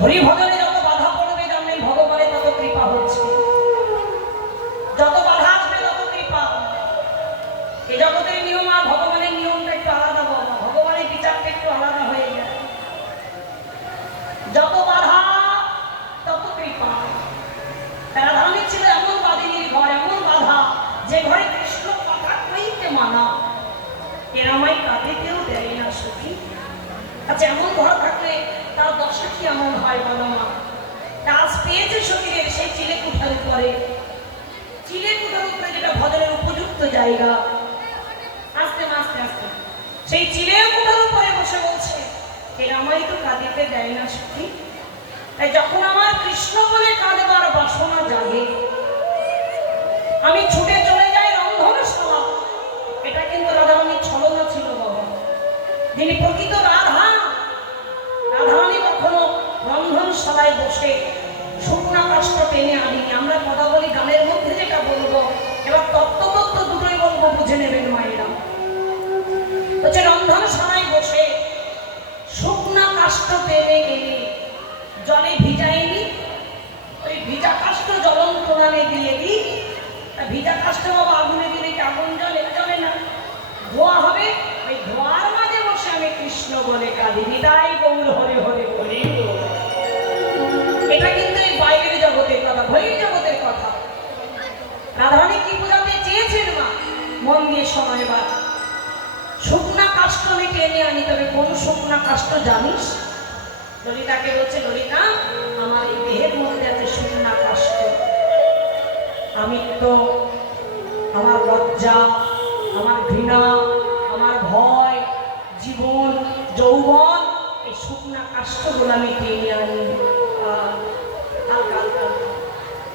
হরি ভজনে যত বাধা পড়বে জানলেন ভগবানের তত কৃপা হচ্ছে, যত বাধা আসবে তত কৃপা। এই জগতের নিয়ম আর ভগবানের নিয়মটা একটু আলাদা, বাবা ভগবানের বিচারটা একটু আলাদা হয়ে যায়। যত বাধা তত কৃপা। তারা ধার্মিক ছিল এমন বাদিনীর ঘর, এমন বাধা যে ঘরে কৃষ্ণ কথা কইতে মানা, এরামাই কাঁদিতেও দেয় না সখী। আচ্ছা এমন ঘর থাকলে তার দশা কি এমন হয় বলো মা? কাজ পেয়েছে শরীরের সেই চিলে কুঠার উপরে, চিলে কুঠার উপরে যেটা ভজনের উপযুক্ত জায়গা, আস্তে আস্তে আস্তে সেই চিলে কুঠার উপরে বসে বলছে এরামাই তো কাঁদিতে দেয় না সখী। তাই যখন আমার কৃষ্ণ বলে কাঁদবার বাসনা জাগে, আমি ছুটে চলে যাই রন্ধনশালা। এটা কিন্তু রাধারানীর ছলনা ছিল বাবা। যিনি প্রকৃত রাধা, রাধারানী কখনো রন্ধনশালায় বসে শুকনা কাষ্ঠ টেনে আনিনি। আমরা কথা বলি গানের মধ্যে যেটা বলবো, এবার তত্ত্ব দুটোই বলবো, বুঝে নেবেন মায়েরা। হচ্ছে রন্ধনশালায় বসে শুকনা কাষ্ঠ টেনে এনে জলে ভিজাইনি, ওই ভিজা কাষ্ঠ জ্বলন্ত উনানে দিয়ে দিই। ভিজা কাষ্ঠ বাবা আগুনে দিলে কি আগুন জ্বলে? জ্বলে না, ধোয়া হবে। ওই ধোয়ার মাঝে বসে আমি কৃষ্ণ বলে কাঁদি, নিতাই গৌর হরে হরে হরে। এটা কিন্তু এই বাইরের জগতের কথা, বহির জগতের কথা। রাধারানী কি বোঝাতে চেয়েছেন মা? মন দিয়ে সময় বাদ। শুকনা কাষ্ঠ আমি টেনে আনি, তবে কোন শুকনা কাষ্ঠ জানিস? ললিতাকে বলছে, ললিতা আমার এই দেহের মধ্যে আছে শুকনা কাষ্ঠ। আমি তো আমার লজ্জা, আমার ঘৃণা, আমার ভয়, জীবন, যৌবন, এই শুকনা কাষ্ঠগুলো আমি টেনে আনি,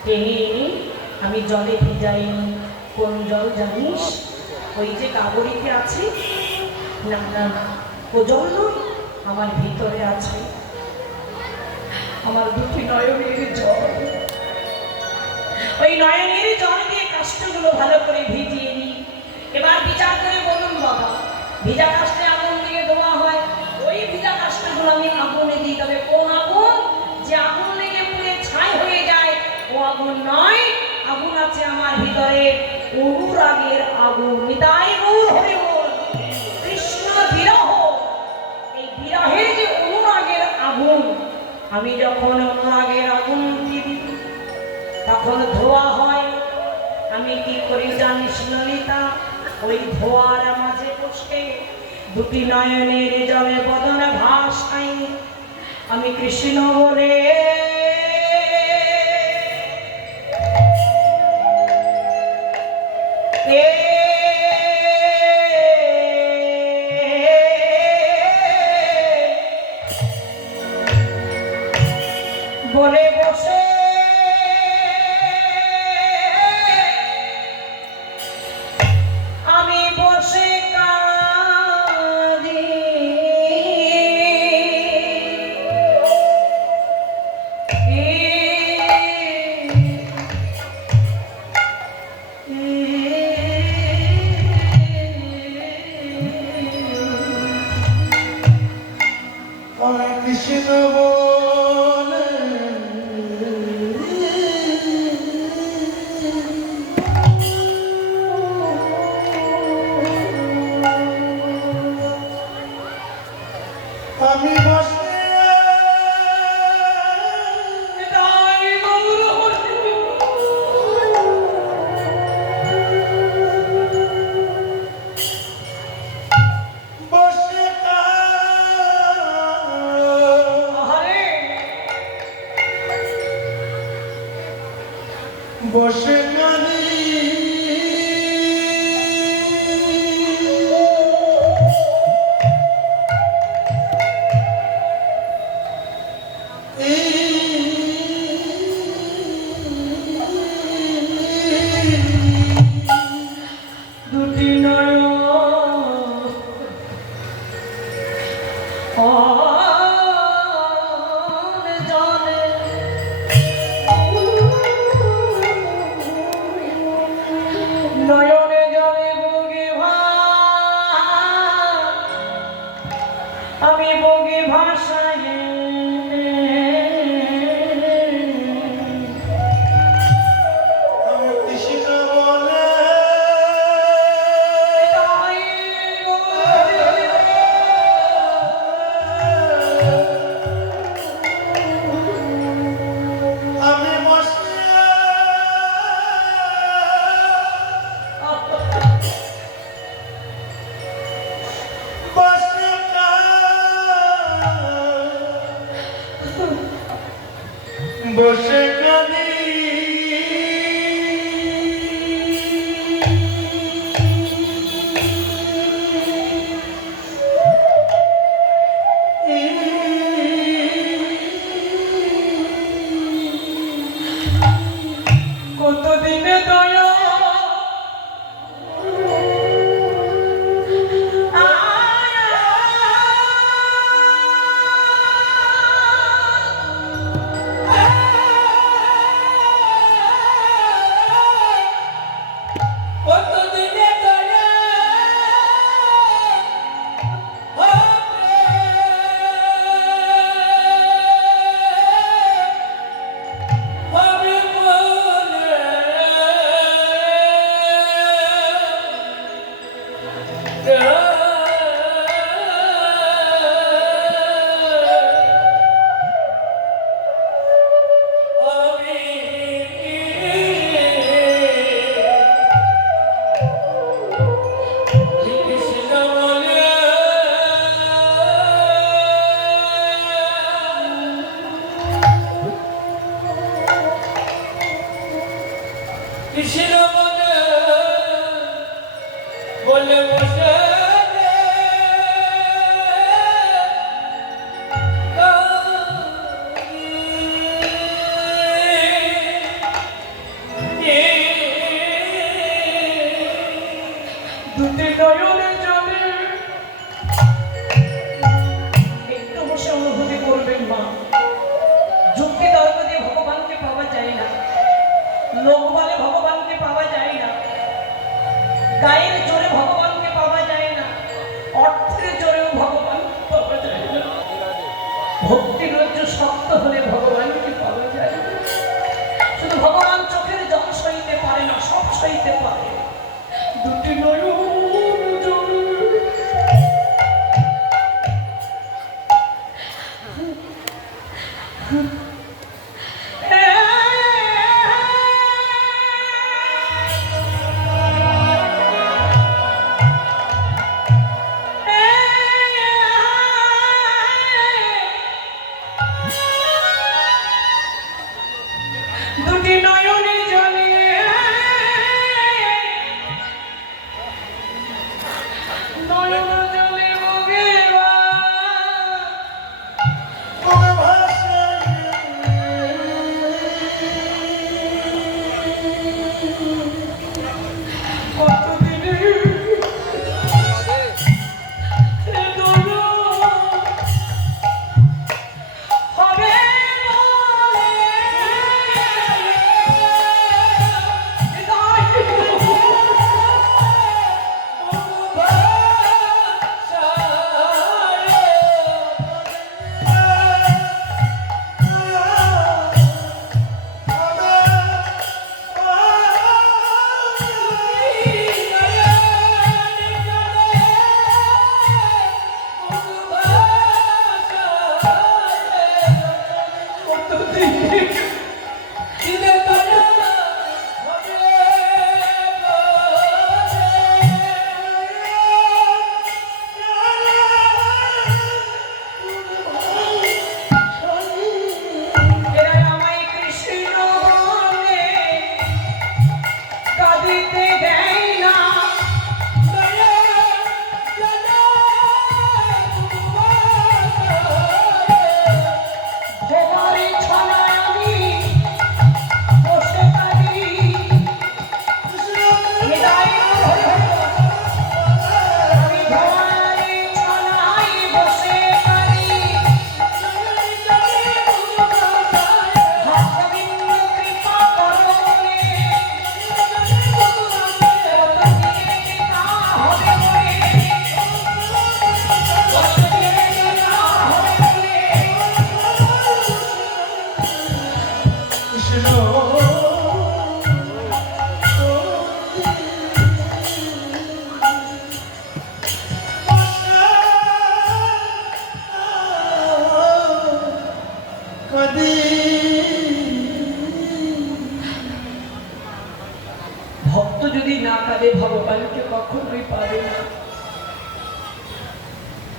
টেনে এনে আমি জলে ভিজাইনি। কোন জল জানিস? ওই যে কাবরিতে আছে না, না ও জল নয়, আমার ভিতরে আছে আমার দুটি নয়নের জল। ওই নয়নের জল দিয়ে কাষ্ঠগুলো ভালো করে ভিজিয়ে নিই। এবার বিচার করে বলুন বাবা, ভিজা কাষ্ঠে আগুন দিয়ে ধোয়া হয়, ওই ভিজা কাষ্ঠগুলো আমি আগুনে দিই। তবে কোন আগুন? যে আগুন লেগে পুড়ে ছাই হয়ে যায় ও আগুন নয়। আগুন আছে আমার ভিতরে, অনুরাগের আগুন। নিতাই গৌর হরে বল। কৃষ্ণ বিরহ, এই বিরহের যে অনুরাগের আগুন, আমি যখন অনুরাগের আগুন দিই তখন ধোয়া হয়। আমি কি করি জানিস ললিতা? ওই ধোয়ার মাঝে বসে দুটি নয়নের জলে বদনে ভাসাই আমি কৃষ্ণ বলে বলে বসে আমি বসে কাঁদি। কৃষ্ণ আমি বসে বসে বসে কাঁদি। দুটি নয়ন জলে কৃষ্ণ মনে বলে বসে দুটি নয়নে জলে একটু বসে অনুভূতি করবেন মা। যুক্তি তর্ক দিয়ে ভগবানকে পাওয়া যায় না, লোক বলে ভগবানকে পাওয়া যায় না, গায়ের জোরে ভগবানকে পাওয়া যায় না, অর্থের জোরেও ভগবান পাওয়া যায় না। ভক্তির রজ্জু শক্ত হলে ভগবানকে পাওয়া যায় না। শুধু ভগবান চোখের জল সইতে পারে না, সব সইতে পারে। দুটি নয়ন জলে দুটি নয়নে জলে নয়ন জলে বগেবা তবে ভাষা কতদিনে হবে ভক্ত যদি না কাঁদে ভগবানকে কখনোই পাবে না।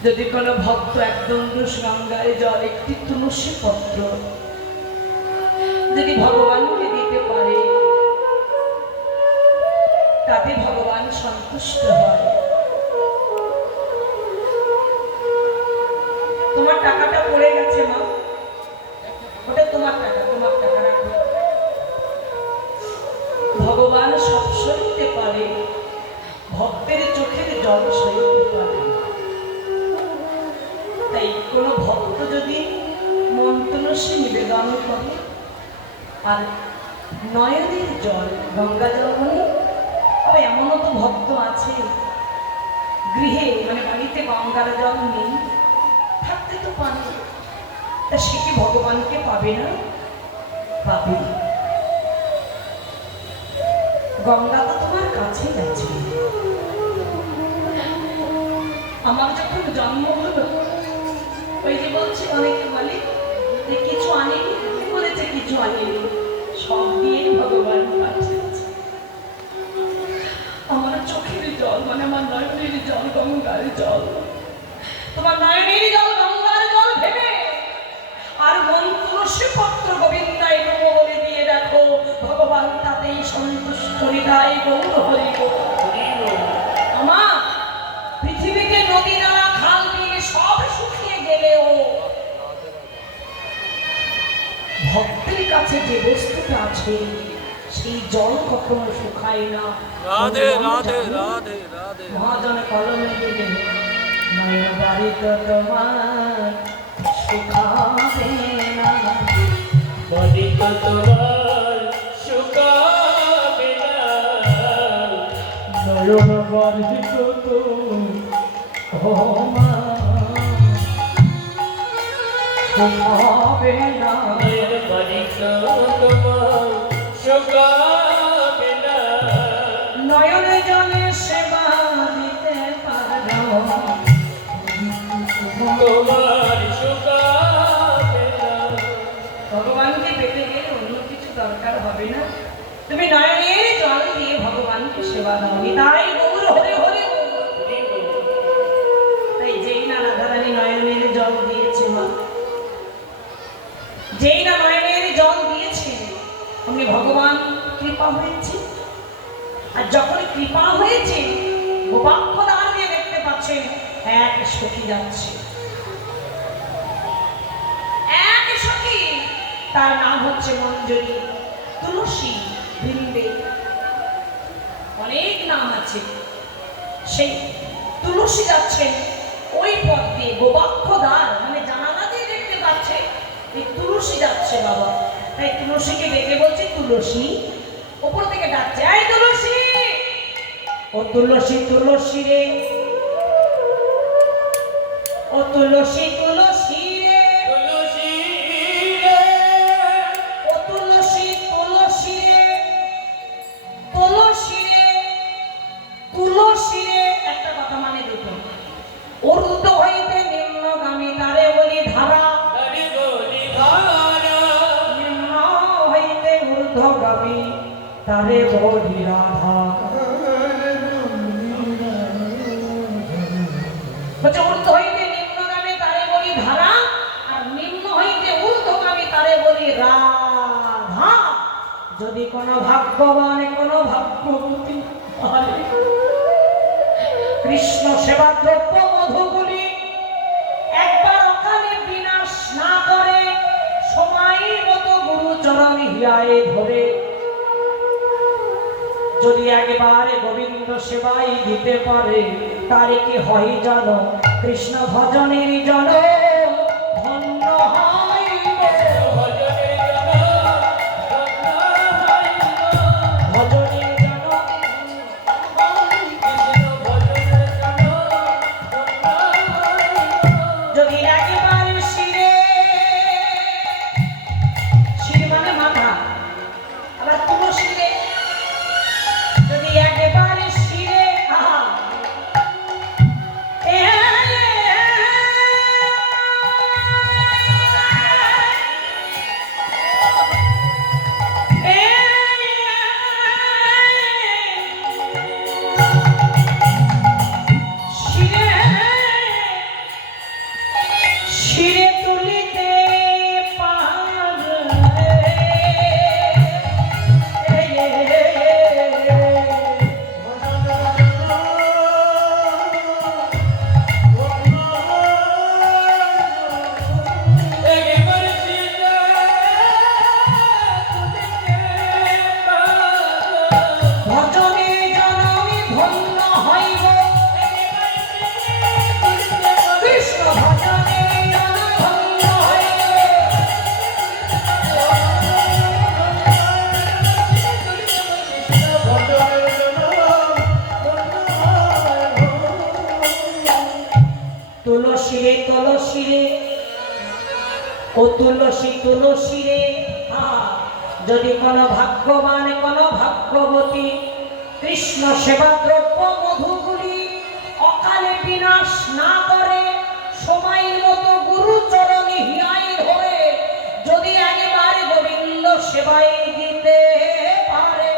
যদি কোনো ভক্ত একদম গঙ্গায় জল একটি তুলসী পত্র যদি ভগবানকে দিতে পারে, তাতে ভগবান সন্তুষ্ট হয়। তোমার টাকাটা পড়ে গেছে মা, ওটা তোমার টাকা, তোমার টাকা রাখো। ভগবান সব সইতে পারে, ভক্তের চোখের জল সইতে পারে। তাই কোনো ভক্ত যদি মন তুলসী নিবেদন করে আর নয়নের জল গঙ্গা জল বলে, তবে এমনও তো ভক্ত আছে গৃহে মানে বাড়িতে গঙ্গার জল নেই, থাকতে তো পারে, তা সে কি ভগবানকে পাবে না? পাবে। গঙ্গা তো তোমার কাছে গেছে। আমার যখন জন্ম হলো, ওই যে বলছি অনেকে বলে যে কিছু আনেনি, বলেছে কিছু আনেনি, সব দিয়ে ভগবান পাঠিয়েছে। আমার চোখের জল মানে আমার নয়নের জল গঙ্গার জল, তোমার নয়নের জল গঙ্গার জল ভেবে আর মন তুলসী পত্র গোবিন্দায় নমঃ বলে দিয়ে দেখো, ভগবান তাতেই সন্তুষ্ট সরিতাই গৌর হরি গো। আমা পৃথিবীতে নদী নালা খাল বিল সব শুকিয়ে গেলেও ভক্তের কাছে যে বস্তুটা আছে সেই জল কখনো শুকায় না। রাধে রাধে রাধে রাধে মহাজন কলমে দিলেন নয় বাড়িতে তোমার শুকাবে না। বাড়িতে তোমার শুকাবে না, নয়ন বাড়িত তোমার শুকাবে না। বাড়িতে তোমার শুকাবে না, নয়নে জলে সেবা দিতে পারো তোমার শুকাবে না। ভগবানকে পেতে গেলে অন্য কিছু দরকার হবে না। তুমি নয়নের জল দিয়ে ভগবানকে সেবা দাও। তাই গৌর হরে হরে বল। তাই যেই না রাধারানী নয়নের জল দিয়েছে মা, যেই না নয়নের জল দিয়েছে অমনি ভগবান কৃপা হয়েছে। আর যখন কৃপা হয়েছে গোপাক্ষ দান দিয়ে দেখতে পাচ্ছেন এক সখী যাচ্ছে। এক সখী, তার নাম হচ্ছে মঞ্জরি, তুলসী, বৃন্দে, অনেক নাম আছে। সেই তুলসী যাচ্ছেন ওই পথ দিয়ে, গোপাক্ষ দ্বার মানে জানালা দিয়ে দেখতে পাচ্ছে এই তুলসী যাচ্ছে বাবা। তাই তুলসীকে ডেকে বলছে তুলসী, ওপর থেকে ডাকছে এই তুলসী, ও তুলসী তুলসী রে, ও তুলসী তুলসী রে, তুলসী রে, ও তুলসী তুলসী রে, তুলসী রে, তুলসী রে। একটা কথা মানে দুটো, ঊর্ধ্ব হইতে নিম্নগামী তারে বলি ধারা, তারে বলি ধারা, নিম্ন হইতে ঊর্ধ্বগামী তারে বলি রাধা। বলছে ঊর্ধ্ব হইতে নিম্নগামী তারে বলি ধারা, আর নিম্ন হইতে ঊর্ধ্বগামী তারে বলি রাধা। যদি কোনো ভাগ্যবান কোনো ভাগ্যবতী পারে কৃষ্ণ সেবা দ্রব্য মধুগুলি একবার অকালে বিনাশ না করে সময় মতো গুরু চরণ হিয়ায় ধরে যদি একবারে গোবিন্দ সেবাই দিতে পারে, তারে কি হয় জানো কৃষ্ণ ভজনের জন ধন্য হয়। ভজনের জন ধন্য হইল, ভজনের জন কৃষ্ণ ভজনের জন ধন্য হইল। যদি একবার শিরে, শির মানে মাথা, আবার তুলসী রে, যদি একবার শিরে শিরে তুলিতে একবার সীতা ভজনে জনমী ধন্য হইব, কৃষ্ণ ভজনে জন ধন্য হইব। তুলসী রে তুলসী রে, ও তুলসী তুলসী রে, যদি কোনো ভাগ্যবান কোনো ভাগ্যবতী কৃষ্ণ সেবা দ্রব্য মধুগুলি অকালে বিনাশ না করে সময় মতো গুরু চরণে হিয়ায় ধরে যদি একেবারে গোবিন্দ সেবায় দিতে পারে,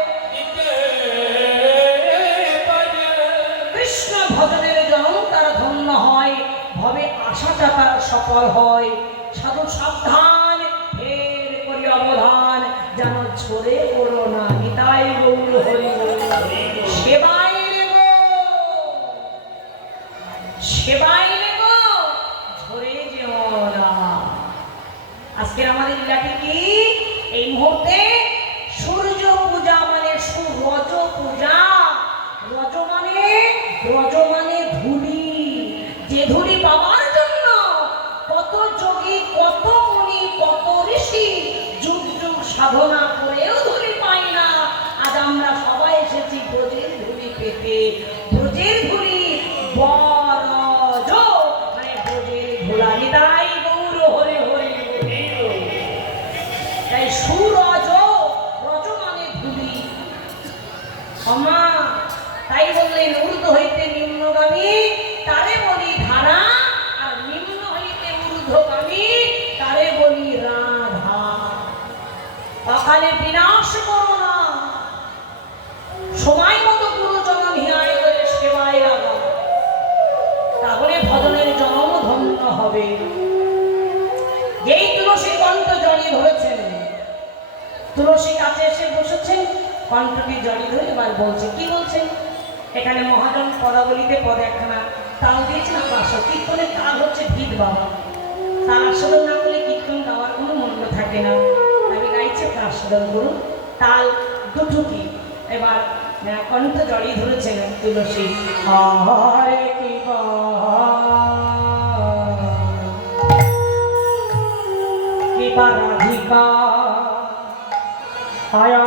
কৃষ্ণ ভজনের জন্য তারা ধন্য হয়, ভবে আশাটা তার সফল হয়। সাধু সাবধান, ফের করি অবধান, যেন ছড়ে পড়ো না। নিতাই গৌর হরি। সেবাই নেবো, সেবাই নেবো, ঝরে যেও না। আজকের আমাদের লীলাটি কি? এই মুহূর্তে সূর্য পূজা মানে রজ পূজা। রজ মানে ধুলি। যে ধুলি পাবার জন্য কত যোগী, কত মুনি, কত ঋষি যুগ যুগ সাধনা করেও ধুলি পাই না। আজ আমরা সবাই এসেছি ব্রজের ধুলি পেতে। ব্রজের ধুলি বরজ মানে ব্রজের ধুলারি। তাই গৌর হরে হরে হরে। তাই সুরজ, রজ মানে ধুলি। ক্ষমা, তাই বললেন ঊর্ধ্ব হইতে নিম্নগামী তারে বলি ধারা, আর নিম্ন হইতে ঊর্ধ্বগামী তারে বলি রাধা। অকালে বিনাশ করো না, সময় মতো গুরুচরণ হিয়ায় করে সেবায় লাগা, তাহলে ভজনের জন্ম ধন্য হবে। যেই তুলসী কণ্ঠ জড়িয়ে ধরেছেন, তুলসী কাছে এসে বসেছেন, কণ্ঠটি জড়িয়ে ধরে এবার বলছে, কি বলছেন? এখানে মহাজন পদাবলিতে পদ একখানা তাল দিয়েছে না, পাশে কীর্তনের তাল হচ্ছে ভিত বাবা। তার আস্বাদন না করলে কীর্তন গাওয়ার কোনো মূল্য থাকে না। আমি গাইছি আস্বাদন করুন, তাল দুটুকি। এবার কণ্ঠ জড়িয়ে ধরেছেন তুলসী। হরে কিবা রাধিকা আয়া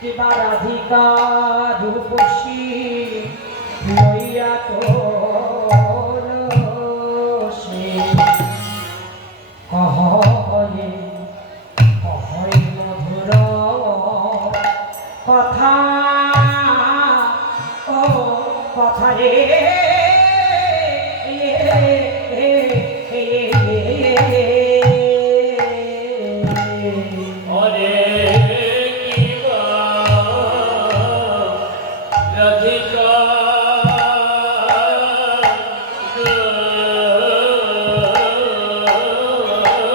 কিবা রাধিকা রূপসী লইয়া তুলসী কহয়ে কহয়ে মধুর কথা, ও কথা রে হরে কিবা রাধিকা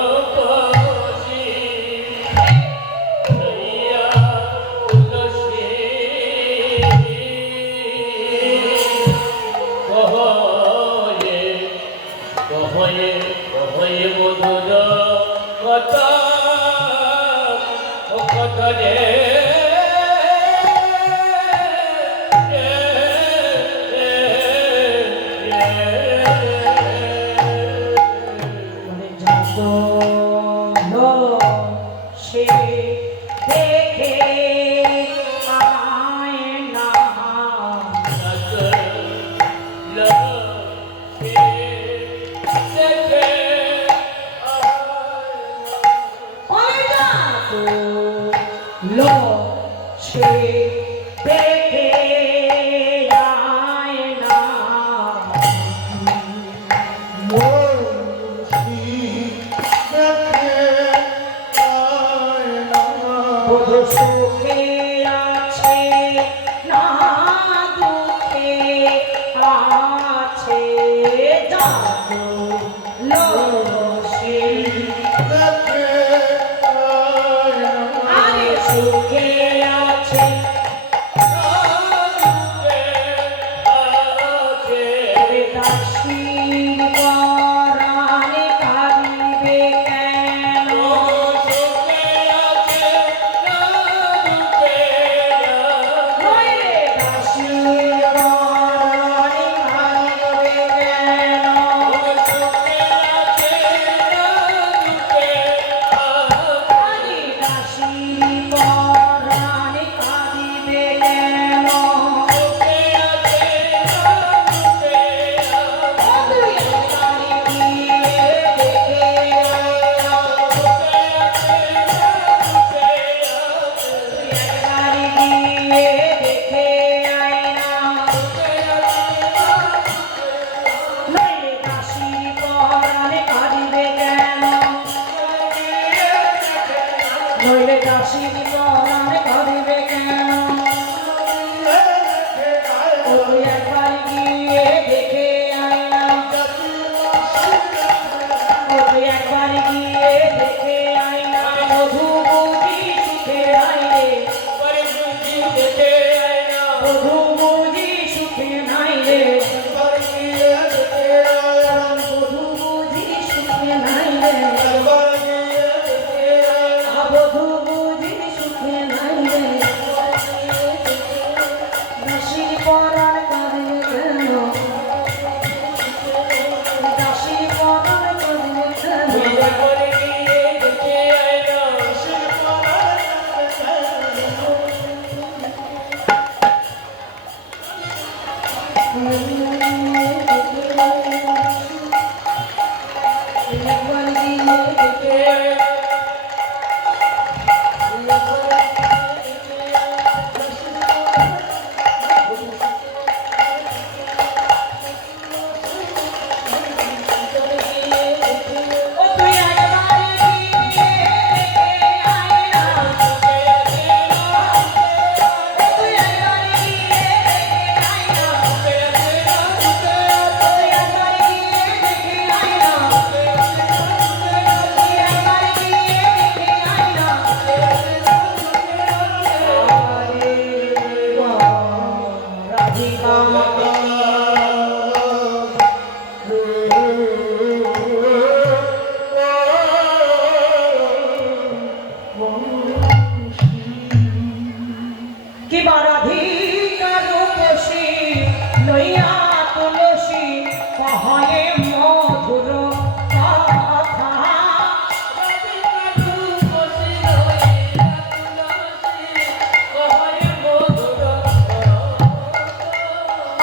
রূপসী লইয়া তুলসী কহয়ে কহয়ে কহয়ে মধুর কথা, ও কথা রে সে দেখে আয় না, লো সে দেখে আয় না, বোধ সুখে আছে না দুঃখে আছে, জাগো লো সে আরে সুখে আছে দাসীর পরাণে কাঁদিবে কেন, নইলে দাসীর পরাণে কাঁদিবে কেন, আরে দাসীর পরাণে কাঁদিবে কেন, তুই একবারে গিয়ে দেখে আয় না, নইলে দাসীর পরাণে কাঁদিবে কেন, নইলে দাসীর পরাণে কাঁদিবে কেন, তুই একবার গিয়ে দেখে ও তুই একবার গিয়ে দেখে আয় না, ও তুই একবার গিয়ে দেখে আয় না, ও তুই একবার গিয়ে দেখে আয় না, তুই একবার গিয়ে দেখে আয় না। আরে রাধিকা কিবা রাধিকা রূপসী লইয়া তুলসী কহয়ে মধুর কথা।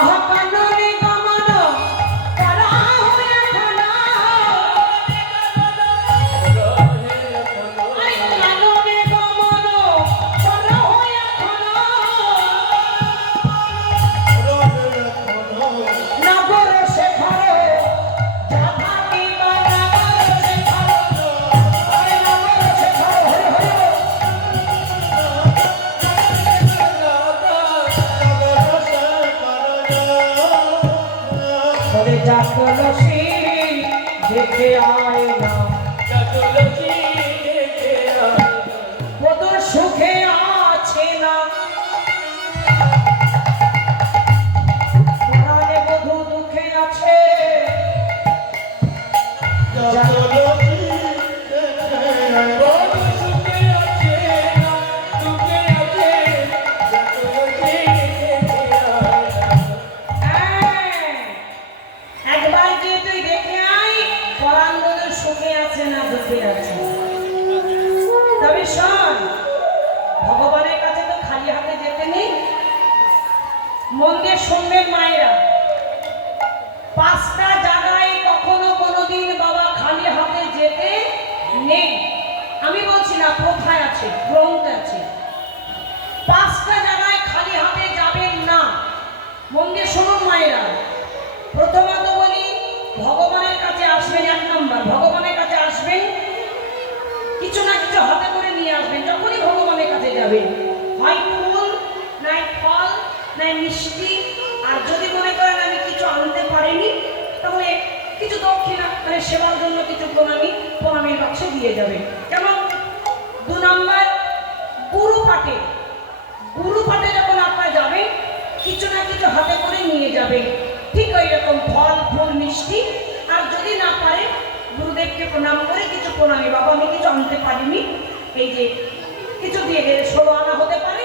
আহা কাননে গমন করা হয়ে খানা, আরে কাননে গমন করা হয়ে খানা। নগর শেখর যাথা কিবা নগর শেখর, আরে নগর শেখর হরে হরে সরে যা তুলসী দেখে আয় না, বধূর সুখে আছে না। পরাণে বধূ দুঃখে আছে, একবার গিয়ে তুই দেখে আয় পরাণ বধূর সুখে আছে না দুঃখে আছে। তবে শোন, ভগবানের কাছে তো খালি হাতে যেতে নেই। মন দিয়ে শুনবেন মায়েরা, 5টা জায়গায় কখনো কোনোদিন বাবা খালি হাতে যেতে নেই। আমি বলছি না, প্রথায় আছে, গ্রন্থে আছে। 5টা জায়গায় খালি হাতে যাবেন না। মন দিয়ে শুনুন মায়েরা। প্রথমত বলি, ভগবানের কাছে আসবেন। 1 নম্বর, ভগবানের কাছে আসবেন, কিছু না কিছু হাতে করে নিয়ে আসবেন। যখনই ভগবানের কাছে যাবেন, হয় ফুল, নাই ফল, নাই মিষ্টি। আর যদি মনে করেন আমি কিছু আনতে পারিনি, তাহলে কিছু দক্ষিণা, মানে সেবার জন্য কিছু প্রণামীর বাক্সে দিয়ে যাবেন। যেমন 2 নম্বর, গুরু পাঠে যখন আপনারা যাবেন, কিছু না কিছু হাতে করে নিয়ে যাবেন। ঠিক ওই রকম ফল, ফুল, মিষ্টি। আর যদি না পারে, গুরুদেবকে প্রণাম করে কিছু প্রণামী, বাবা আমি কিছু আনতে পারিনি, এই যে কিছু দিয়ে গেলে 16 আনা হতে পারে,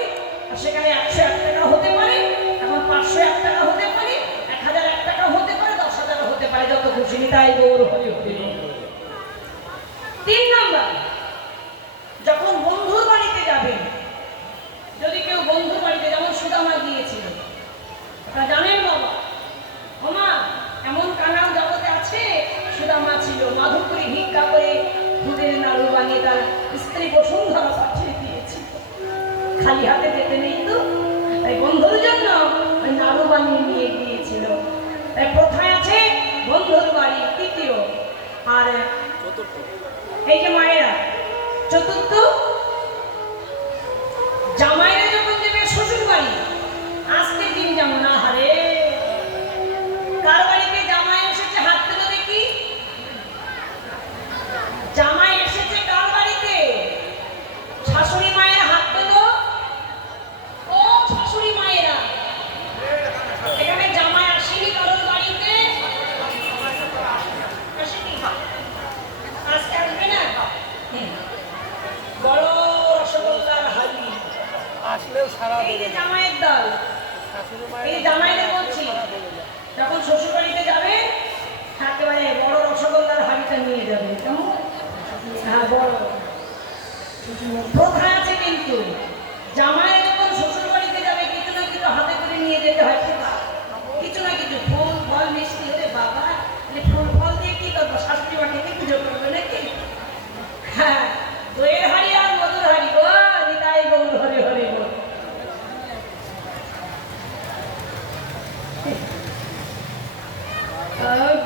আর সেখানে 101 টাকা হতে পারে, এখন 501 টাকা হতে পারে, 1001 টাকা হতে পারে, 10,000 হতে পারে, যত খুশি নিতাই গৌর হরি হরি। 3 নম্বর, যখন বন্ধুর বাড়িতে যাবেন, যদি কেউ বন্ধুর বাড়িতে, যেমন সুদামা গিয়েছিল, আপনারা জানেন বাবা, ওমা এমন কানাল জগতে আছে। সুদামা ছিল, মাধবপুরে ভিক্ষা করে দুধের নাড়ু বানিয়ে তার স্ত্রী বসুন্ধরা পাঠিয়ে দিয়েছিল। খালি হাতে যেতে নেই তো, তাই বন্ধুর জন্য ওই নাড়ু বানিয়ে নিয়ে গিয়েছিল। তাই প্রথায় আছে বন্ধুর বাড়ি, তৃতীয়। আর এই যে মায়েরা, চতুর্থ, জামাইরা যখন দেবে শ্বশুর বাড়ি, আজকের দিন যেমন আহারে, কার বাড়িতে জামাই এসেছে হাত তুলে দেখি। জামাই এসেছে কার বাড়িতে? শাশুড়ি মায়ের হাত তোলো। ও শাশুড়ি মায়েরা, এখানে জামাই আসেনি কারোর বাড়িতে? আসেনি? আজকে আসবে না? বড়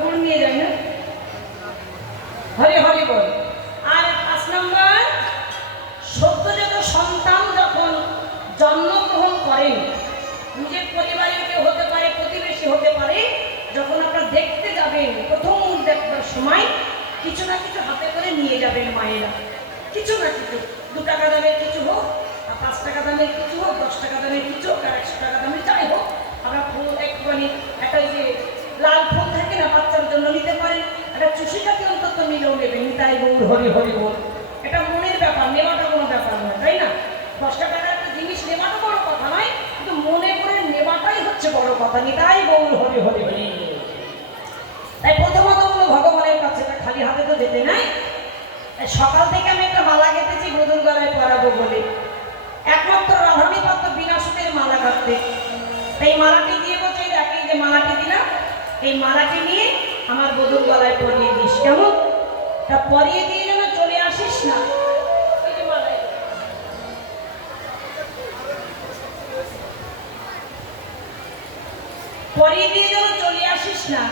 গুড় নিয়ে যায় না, হরি হরি বল। আর 5 নম্বর, সদ্যজাত সন্তান যখন জন্মগ্রহণ করেন, নিজের পরিবারের কেউ হতে পারে, প্রতিবেশী হতে পারে, যখন আপনারা দেখতে যাবেন, প্রথম দেখবার সময় কিছু না কিছু হাতে করে নিয়ে যাবেন মায়েরা, কিছু না কিছু, 2 টাকা দামের কিছু হোক, আর 5 টাকা দামের কিছু হোক, 10 টাকা দামের কিছু হোক, আর 100 টাকা দামের যাই হোক, আমরা ফুল একটুখানি একটা যে লাল ফুল থাকে না, বাচ্চার জন্য নিতে পারেন, একটা চুষিটাকে অন্তত নিলেও নেবেন, নিতাই গৌর হরি হরি বল। এটা মনের ব্যাপার, নেওয়াটা কোনো ব্যাপার নয়, তাই না? 10 টাকার একটা জিনিস নেওয়াটা বড় কথা নয়, কিন্তু মনে করে নেওয়াটাই হচ্ছে বড় কথা, নিতাই গৌর হরি হরি হরি। তাই প্রথমত হলো ভগবানের কাছে, এটা খালি হাতে তো যেতে নাই। তাই সকাল থেকে আমি একটা মালা গেঁথেছি বধূর গলায় পরাবো বলে, একমাত্র রাধানী পাত্র বিনা সুতের মালা কাটতে। তাই মালাটি দিয়ে বলছে, এই যে মালাটি দিলাম, এই মালাটি নিয়ে আমার বধূর গলায় পরিয়ে দিস, কেমন? তা পরিয়ে দিয়ে যেন চলে আসিস না, এই যে মালায় পরিয়ে দিয়ে যেন চলে আসিস না,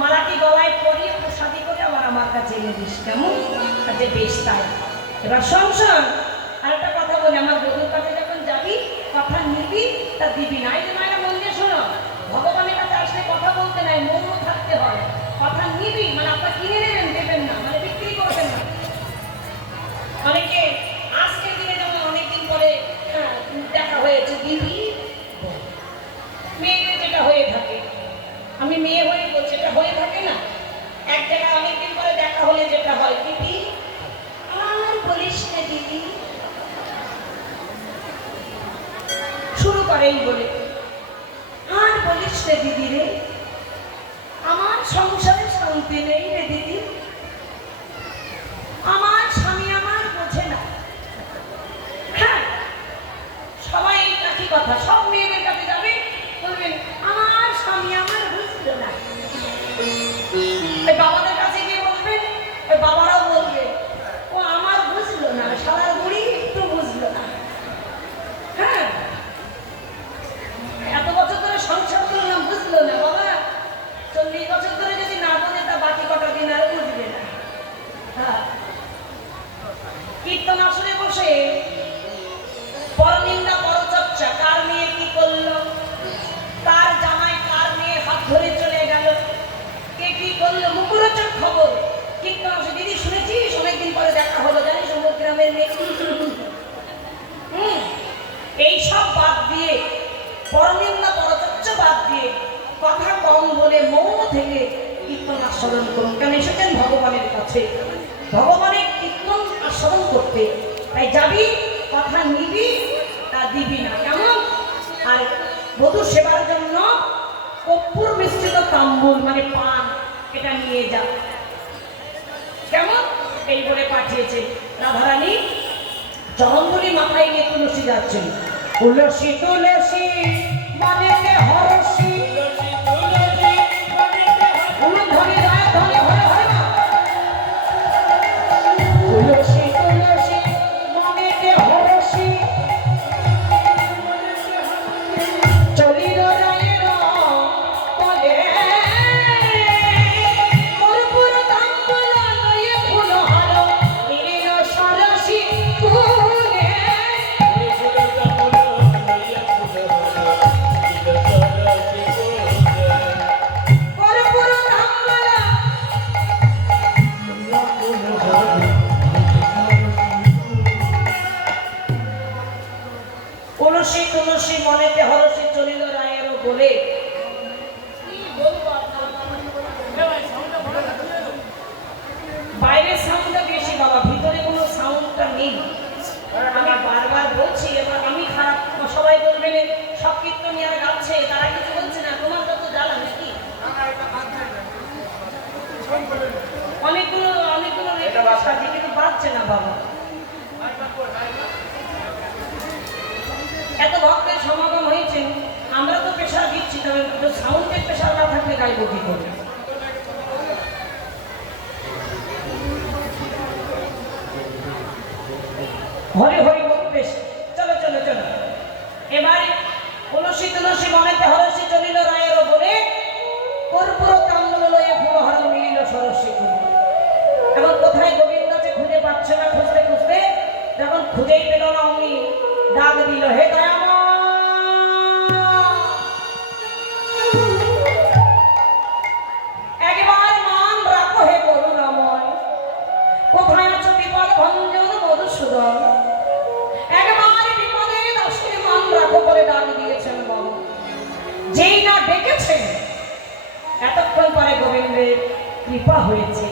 মালাটি গলায় পরিয়ে প্রসাদী করে আবার আমার কাছে এনে দিস, কেমন? যে বেশ তাই। এবার সংসার আর একটা কথা বলি, আমার বধুর কাছে যখন যাবি কথা নিবি, তা দিবি না। এই যে মায়েরা মন দিয়ে শোনো, ভগবানের কাছে আসলে কথা বলতে নাই, মৌন থাকতে হয়। কথা নিবি মানে আপনার কিনে নেবেন, দেবেন না, মানে বিক্রি করবেন না। অনেকে আজকের দিনে যেমন অনেকদিন পরে দেখা হয়েছে, দিদি মেয়েদের যেটা হয়ে থাকে, আমি মেয়ে হয়ে বলছি, এটা হয়ে থাকে না, এক জায়গায় অনেকদিন পরে দেখা হলে যেটা হয়, দিদি আর বলিস না দিদি, শুরু করেই বলে, আর বলিস না দিদি রে, আমার সংসারে শান্তি নেই রে দিদি, আমার স্বামী আমার বোঝে না। হ্যাঁ, সবাই এই একই কথা, সব মেয়েদের কাছে যাবে, বলবেন আমার স্বামী আমার বুঝলো না। ওই বাবাদের কাছে গিয়ে বলবেন, ওই বাবারাও বলবে ও আমার বুঝলো না, সারা বুড়ি একটু বুঝলো না। হ্যাঁ, এত বছর ধরে সংসার করলাম, বুঝলো না বাবা, 40 বছর ধরে যদি না বোঝে, তা বাকি কটা দিন আর বুঝবে না। হ্যাঁ, কীর্তন আসরে বসে পরনিন্দা পরচর্চা, কার মেয়ে কি করলো, কার জামাই কার মেয়ে হাত ধরে চলে গেল, কে কি করলো, মুখরোচক খবর কীর্তন আসে। দিদি শুনেছিস অনেকদিন পরে দেখা হলো, জানিস অমুক গ্রামের মেয়ে। এইসব বাদ দিয়ে, পরনিন্দা পরচর্চা বাদ দিয়ে, কথা কম বলে মৌন থেকে কীর্তন আস্বাদন করুন। কেন এসেছেন ভগবানের কাছে, ভগবানের কীর্তন আস্বাদন করতে। তাই যাবি, কথা নিবি, তা দিবি না, কেমন? আর বধূ সেবার জন্য কর্পূর মিশ্রিত তাম্বুল মানে পান, এটা নিয়ে যা, কেমন? এই বলে পাঠিয়েছে। রাধারানী চরণধুলি মাথায় নিয়ে তুলসী যাচ্ছেন, তুলসী তুলসী মানেতে হরসী, ধরে যায় ধরে হয় হয় না, তুলসী তুলসী মানেতে হরসী, চলিল রায়ের বলে কর্পূর তাম্বুল লয়ে ফুলহার নিল সরসী ফুলে, কর্পূর তাম্বুল তুলসী তুলসী মনেতে হরসী, চলিল রায়েরও বলে। বাইরের সাউন্ডটা বেশি বাবা, ভিতরে কোনো সাউন্ডটা নেই। আমি বারবার বলছি, এবার আমি খারাপ, সবাই বলবেন সব কীর্তনিয়ারা গাচ্ছে, তারা কিছু বলছে না, তোমার কত জ্বালা নাকি? অনেকগুলো অনেকগুলো রেখে বাসাচ্ছে, কিন্তু বাজছে না বাবা। এত ভক্তের সমাগম হয়েছে, আমরা তো প্রেশার দিচ্ছি, তবে সাউন্ডের প্রেশার না থাকলে গাইব কি করে? হরি হরি বল, বেশ, চলো চলো চলো। এবারে তুলসী তুলসী মনেতে হরসী, চলিল রায়েরও বলে কর্পূর তাম্বুল লয়ে কৃপা হয়েছে।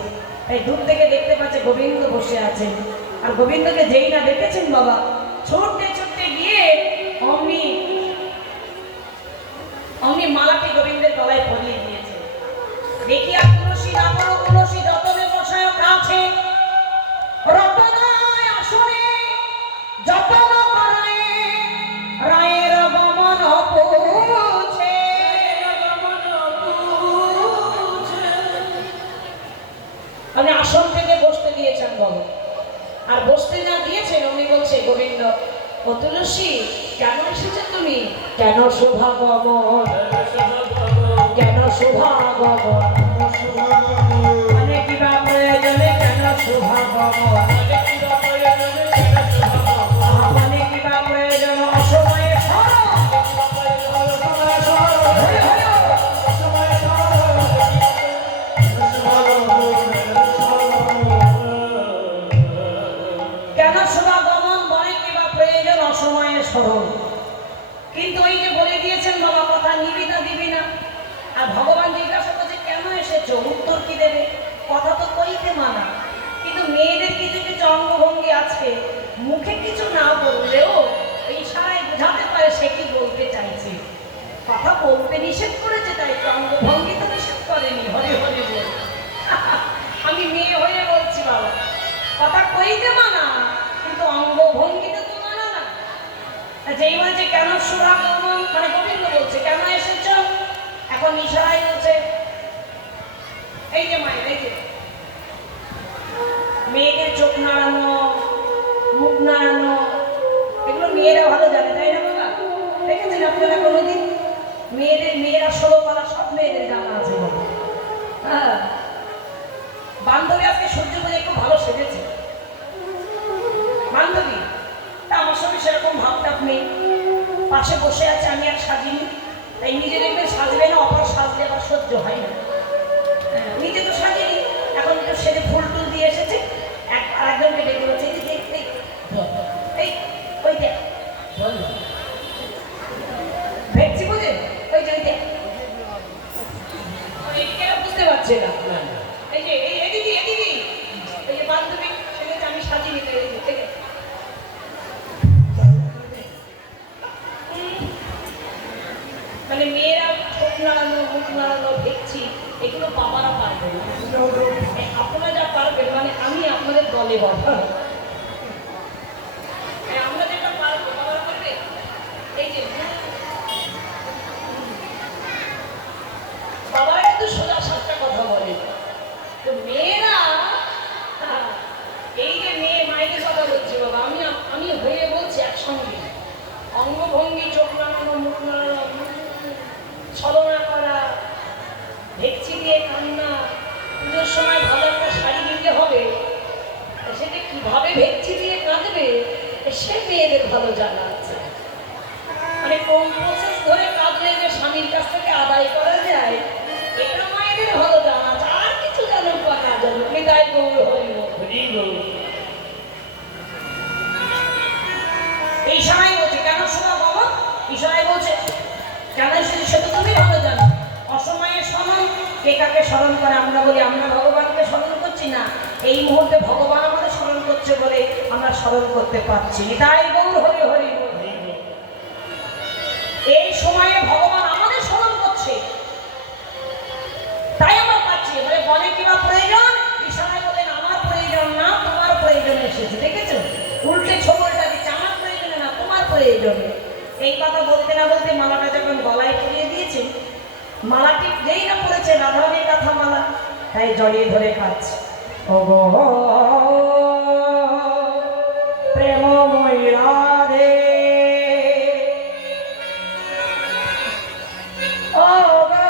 তাই দূর থেকে দেখতে পাচ্ছে গোবিন্দ বসে আছেন, আর গোবিন্দকে যেই না দেখেছেন বাবা, ছুটতে ছুটতে গিয়ে অমনি অমনি মালাটি গোবিন্দের গলায় পরিয়ে দিয়েছে। দেখিয়া তুলসী না করো তুলসী যতনে বসায় কাছে, রতনায় আসনে যতন করায় রায়ের গমন পুছে। মানে আসন থেকে বসতে দিয়েছেন বলো, আর বসতে না দিয়েছেন উনি বলছে গোবিন্দ, ও তুলসী কেন এসেছো তুমি? কেন শোভা গমন, কেন শোভা গমন, মানে কিবা প্রয়োজনে কেন শোভা গমন, মানে কিবা প্রয়োজন অসময়ে কেন শোভা গমন, বলে কিবা প্রয়োজন অসময়ে স্মরণ। কিন্তু ওই যে বলে দিয়েছেন বাবা কথা নিবি না দিবি না, আর ভগবান জিজ্ঞাসা করছে কেন এসেছো, উত্তর কি দেবে? কথা তো কইতে মানা, কিন্তু মেয়েদের কিছু কিছু অঙ্গভঙ্গি আছে, মুখে কিছু না বললেও ইশারায় বোঝাতে পারে সে কি বলতে চাইছে। কথা বলতে নিষেধ করেছে, তাই তো অঙ্গভঙ্গি তো নিষেধ করেনি। হরে হরে বল। আমি মেয়ে হয়ে বলছি বাবা, কথা কইতে মানা কিন্তু অঙ্গভঙ্গিতে তো মানা না। যেই বলছে কেন শোভা গমন, মানে গোবিন্দ বলছে কেন এসেছ, এখন ইশারায় বলছে এই যে মায়ের, এই যে মেয়েদের চোখ নাড়ানো, মুখ নাড়ানো, এগুলো মেয়েরা ভালো জানে, তাই না বাবা? দেখেছেন আপনারা কোনোদিন? মেয়েরা 16 পালা সব মেয়েদের জানা আছে বাবা। হ্যাঁ, বান্ধবী আজকে সূর্য পুজো একটু ভালো সেজেছে বান্ধবী, তা আমার সঙ্গে সেরকম ভাবটাপ নেই, পাশে বসে আছে, আমি আর সাজিনি, তাই নিজে দেখবেন সাজবে না, অপর সাজলে আবার সহ্য হয় না। নিজে তো সাজিনি, এখন একটু সেজে ফুল টুল দিয়ে এসেছে, আর একজনকে ডেকে বলছে এই ওই দেখ ভেটছি বুঝে, ওই যে বুঝতে পারছে না, এই যে এই দিদি এই যে বান্ধবী সেজেছে, আমি সাজিনি, মানে মেয়েরা চোখ নাড়ানো, মুখ নাড়ানো, দেখছি এগুলো বাবারা পারবে না, আপনারা যা পারবেন, মানে আমি আপনাদের দলে বাবা, আমরা যেটা পারবো বাবারা পারবে। এই যে বাবারা কিন্তু সোজা সাতটা কথা বলে, তো মেয়েরা, এই যে মেয়ে মায়েদের কথা বলছি বাবা, আমি হয়ে বলছি একসঙ্গে, অঙ্গভঙ্গি, চোখ নাড়ানো, মুখ নাড়ানো, ছলনা করা, ভেকচি দিয়ে কান্না, পুজোর সময় ভালো একটা শাড়ি নিতে হবে, সেটা কিভাবে ভেকচি দিয়ে কাঁদবে সে মেয়েদের ভালো জানা আছে। মানে কোন প্রসেস ধরে কাঁদলে যে স্বামীর কাছ থেকে আদায় করা যায়, এটা মায়েদের ভালো জানা আছে, আর কিছু জানুক বা না জানুক, তাই গৌর হরি বল। এই সময় বলছে কেন শোভা গমন, ঈশ্বরাই বলছে কেন সে তো তুমি ভালো জানো। অসময়ে স্মরণ, কে কাকে স্মরণ করে, আমরা বলি আমরা ভগবানকে স্মরণ করছি না, এই মুহূর্তে ভগবান আমাদের স্মরণ করছে বলে আমরা স্মরণ করতে পারছি, তাই গৌর হরি হরি। এই সময়ে ভগবান আমাদের স্মরণ করছে, তাই আমরা পাচ্ছি। বলে বলে কিবা প্রয়োজন, ইশারায় বলেন আমার প্রয়োজন না, তোমার প্রয়োজন এসেছে। দেখেছো, উল্টে ছবলটা দিচ্ছে, আমার প্রয়োজনে না, তোমার প্রয়োজনে। এই কথা বলতে না বলতে মালাটা যখন গলায় পরিয়ে দিয়েছে, মালাটি যেই না পড়েছে রাধারানীর কথা মালা, তাই জড়িয়ে ধরে কাঁদছে, ও গো প্রেমময়ী রাধে, ও গো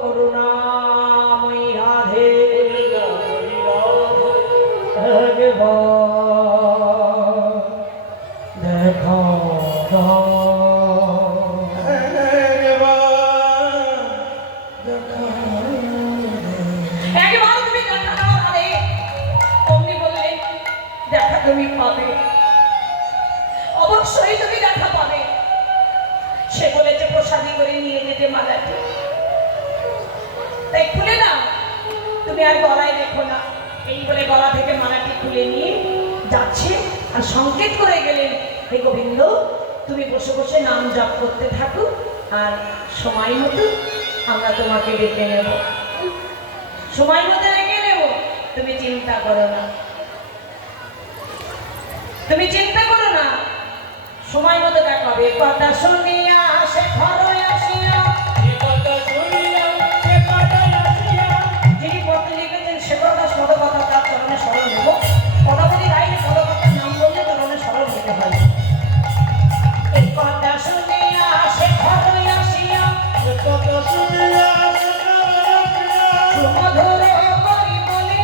করুণাময়ী রাধে, দেখো তুমি পাবে, অবশ্যই তুমি দেখা পাবে। সে বলেছে প্রসাদী করে নিয়ে যেতে মালাটি, তাই খুলে দাও। তুমি আর গলায় দেখো না। এই বলে গলা থেকে মালাটি খুলে নিয়ে যাচ্ছে আর সংকেত করে গেলেন, হে গোবিন্দ তুমি বসে বসে নাম জপ করতে থাকো, আর সময় মতো আমরা তোমাকে ডেকে নেব, সময় মতো ডেকে নেব, তুমি চিন্তা করো না, তুমি চিন্তা করো না, সময় মতো দেখাবে। কথা শুনিয়া সে ঘরে আসিয়া, যিনি পত্র লিখেছেন সে কথা সদকথা তার চরণে স্মরণ দেব। পদাবলী লাইনে পদকথার নাম বললে চরণে স্মরণ দিতে হয়। এই কথা শুনিয়া সে ঘরে আসিয়া, সুমধুর করি বলে,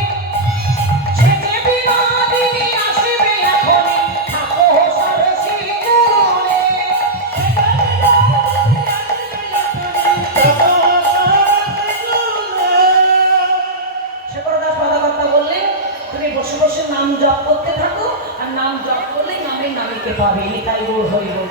সে যে বিনোদিনী আসিবে এখনি, থাকো সরসী গুণে। শেখরদাস পদাকর্তা বললেন, তুমি বসে বসে নাম জপ করতে থাকো, আর নাম জপ করলে নামের নামীকে পাবে। নিতাই গৌর হরি বল।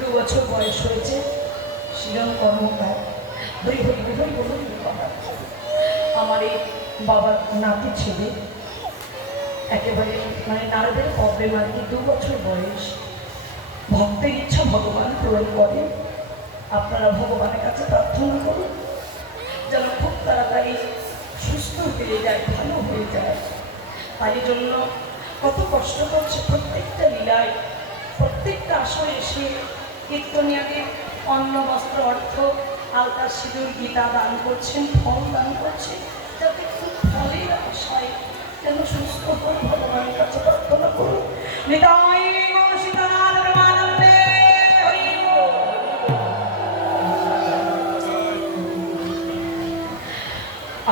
দু বছর বয়স হয়েছে, শিলং কর্মকার। হরি হরি হরি হরি হরি বাবা। আমার এই বাবার নাতি ছেলে, একেবারে মানে নারদের প্রবলেম আর কি, 2 বছর বয়স। ভক্তের ইচ্ছা ভগবান পূরণ করেন। আপনারা ভগবানের কাছে প্রার্থনা করুন যেন খুব তাড়াতাড়ি সুস্থ হয়ে যায়, ভালো হয়ে যায়। তাই জন্য কত কষ্ট করছে প্রত্যেকটা লীলায়, প্রত্যেকটা আসরে এসে কীর্তনিয়াদের অন্ন বস্ত্র অর্থ আলতা সিঁদুর গীতা দান করছেন, ফল দান করছেন, যাতে খুব ফলের আশায় যেন সুস্থ হন। ভগবানের কাছে প্রার্থনা করুন। নিতাই গৌর সীতানাথ প্রেমানন্দে হরি বল।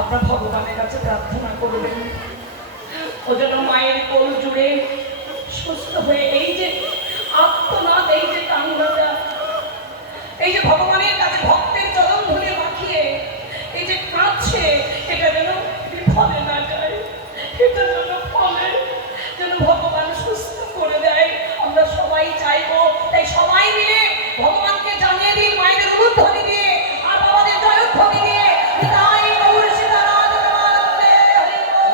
আপনার ভগবানের কাছে প্রার্থনা করবেন ও যেন মায়ের কোল জুড়ে সুস্থ হয়ে, এই যে আত্মনাদ, এই যে কান্নাটা, এই যে ভগবানের কাছে ভক্তের চরণ ধরে মাখিয়ে এই যে কাঁদছে, এটা যেন বিফলে না যায়, এটা যেন ফলে, যেন ভগবান সুস্থ করে দেয়। আমরা সবাই চাইবো, তাই সবাই মিলে ভগবানকে জানিয়ে দিই, মায়েদের উলুধ্বনি দিয়ে আর বাবাদের জয়ধ্বনি দিয়ে, নিতাই গৌর সীতানাথ প্রেমানন্দে হরি বল।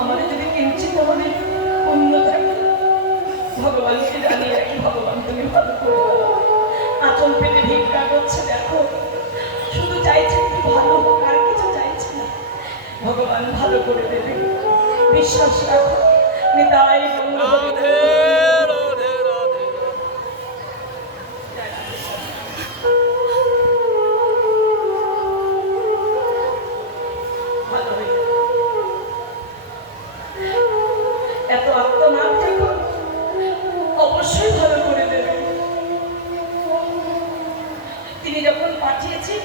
আমাদের যদি কিঞ্চিত আমাদের পুণ্য থাকে, ভগবানকে জানিয়ে রাখি, ভগবান তুমি ভালো করে দাও। আঁচল পেটে ভিক্ষা করছে, দেখো শুধু চাইছে তুমি ভালো হোক, আর কিছু চাইছে না। ভগবান ভালো করে দেবে, বিশ্বাস রাখো। নিতাই গৌর হরি বল। ভালো হয়ে যাবে। এত আত্মনাদ যখন, অবশ্যই ভালো করে দেবে। তিনি যখন পাঠিয়েছেন,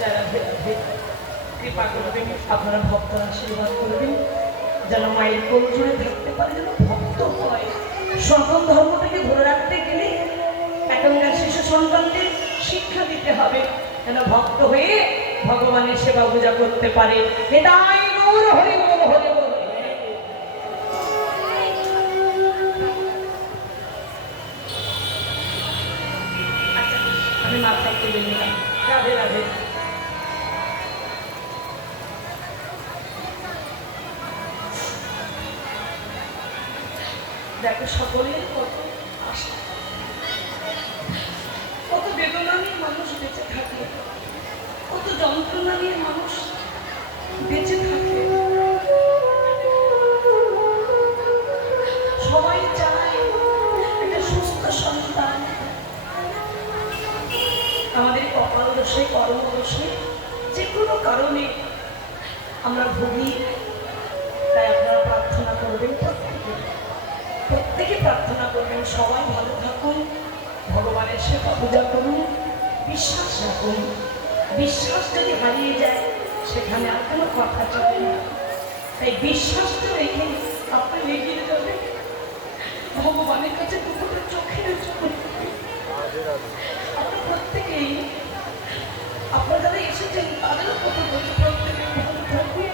যারা কৃপা করবেন, আপনারা ভক্তরা আশীর্বাদ করবেন যেন মায়ের কোল জুড়ে থাকতে পারে, যেন ভক্ত হয়। সনাতন ধর্মটাকে ধরে রাখতে গেলে এখনকার শিশু সন্তানদের শিক্ষা দিতে হবে, যেন ভক্ত হয়ে ভগবানের সেবা পূজা করতে পারে। নিতাই গৌর হরি বল, হরি বল। আচ্ছা, আমি মাথায় তুলে নিলাম। রাধে রাধে। দেখো সকলের কত আশা, কত বেদনা নিয়ে মানুষ বেঁচে থাকে, কত যন্ত্রণা নিয়ে মানুষ বেঁচে থাকে। সবাই চায় একটা সুস্থ সন্তান। আমাদের কপাল দোষে, কর্ম দোষে, যে কোনো কারণে আমরা ভুগি। তাই আপনারা প্রার্থনা করবেন, প্রত্যেকে প্রার্থনা করবেন সবাই ভালো থাকুন, ভগবানের সেবা পূজা করুন, বিশ্বাস রাখুন। বিশ্বাস যদি হারিয়ে যায় সেখানে আর কোনো কথা চলে না। তাই বিশ্বাসটা রেখে আপনি এগিয়ে যাবেন ভগবানের কাছে। দুপুরের চোখের চোখ আপনার প্রত্যেকেই, আপনারা যারা এসেছেন তাদেরও কথা বলছি, প্রত্যেকে ভালো থাকুন,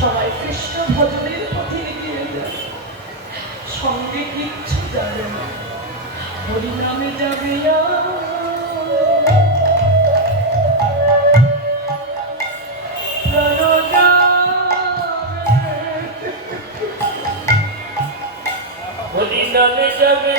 সবাই কৃষ্ণ ভজনের পথে এগিয়ে যান। সঙ্গে কিচ্ছু যাবে না, হরিনামে যাবে হরিনামে যাবে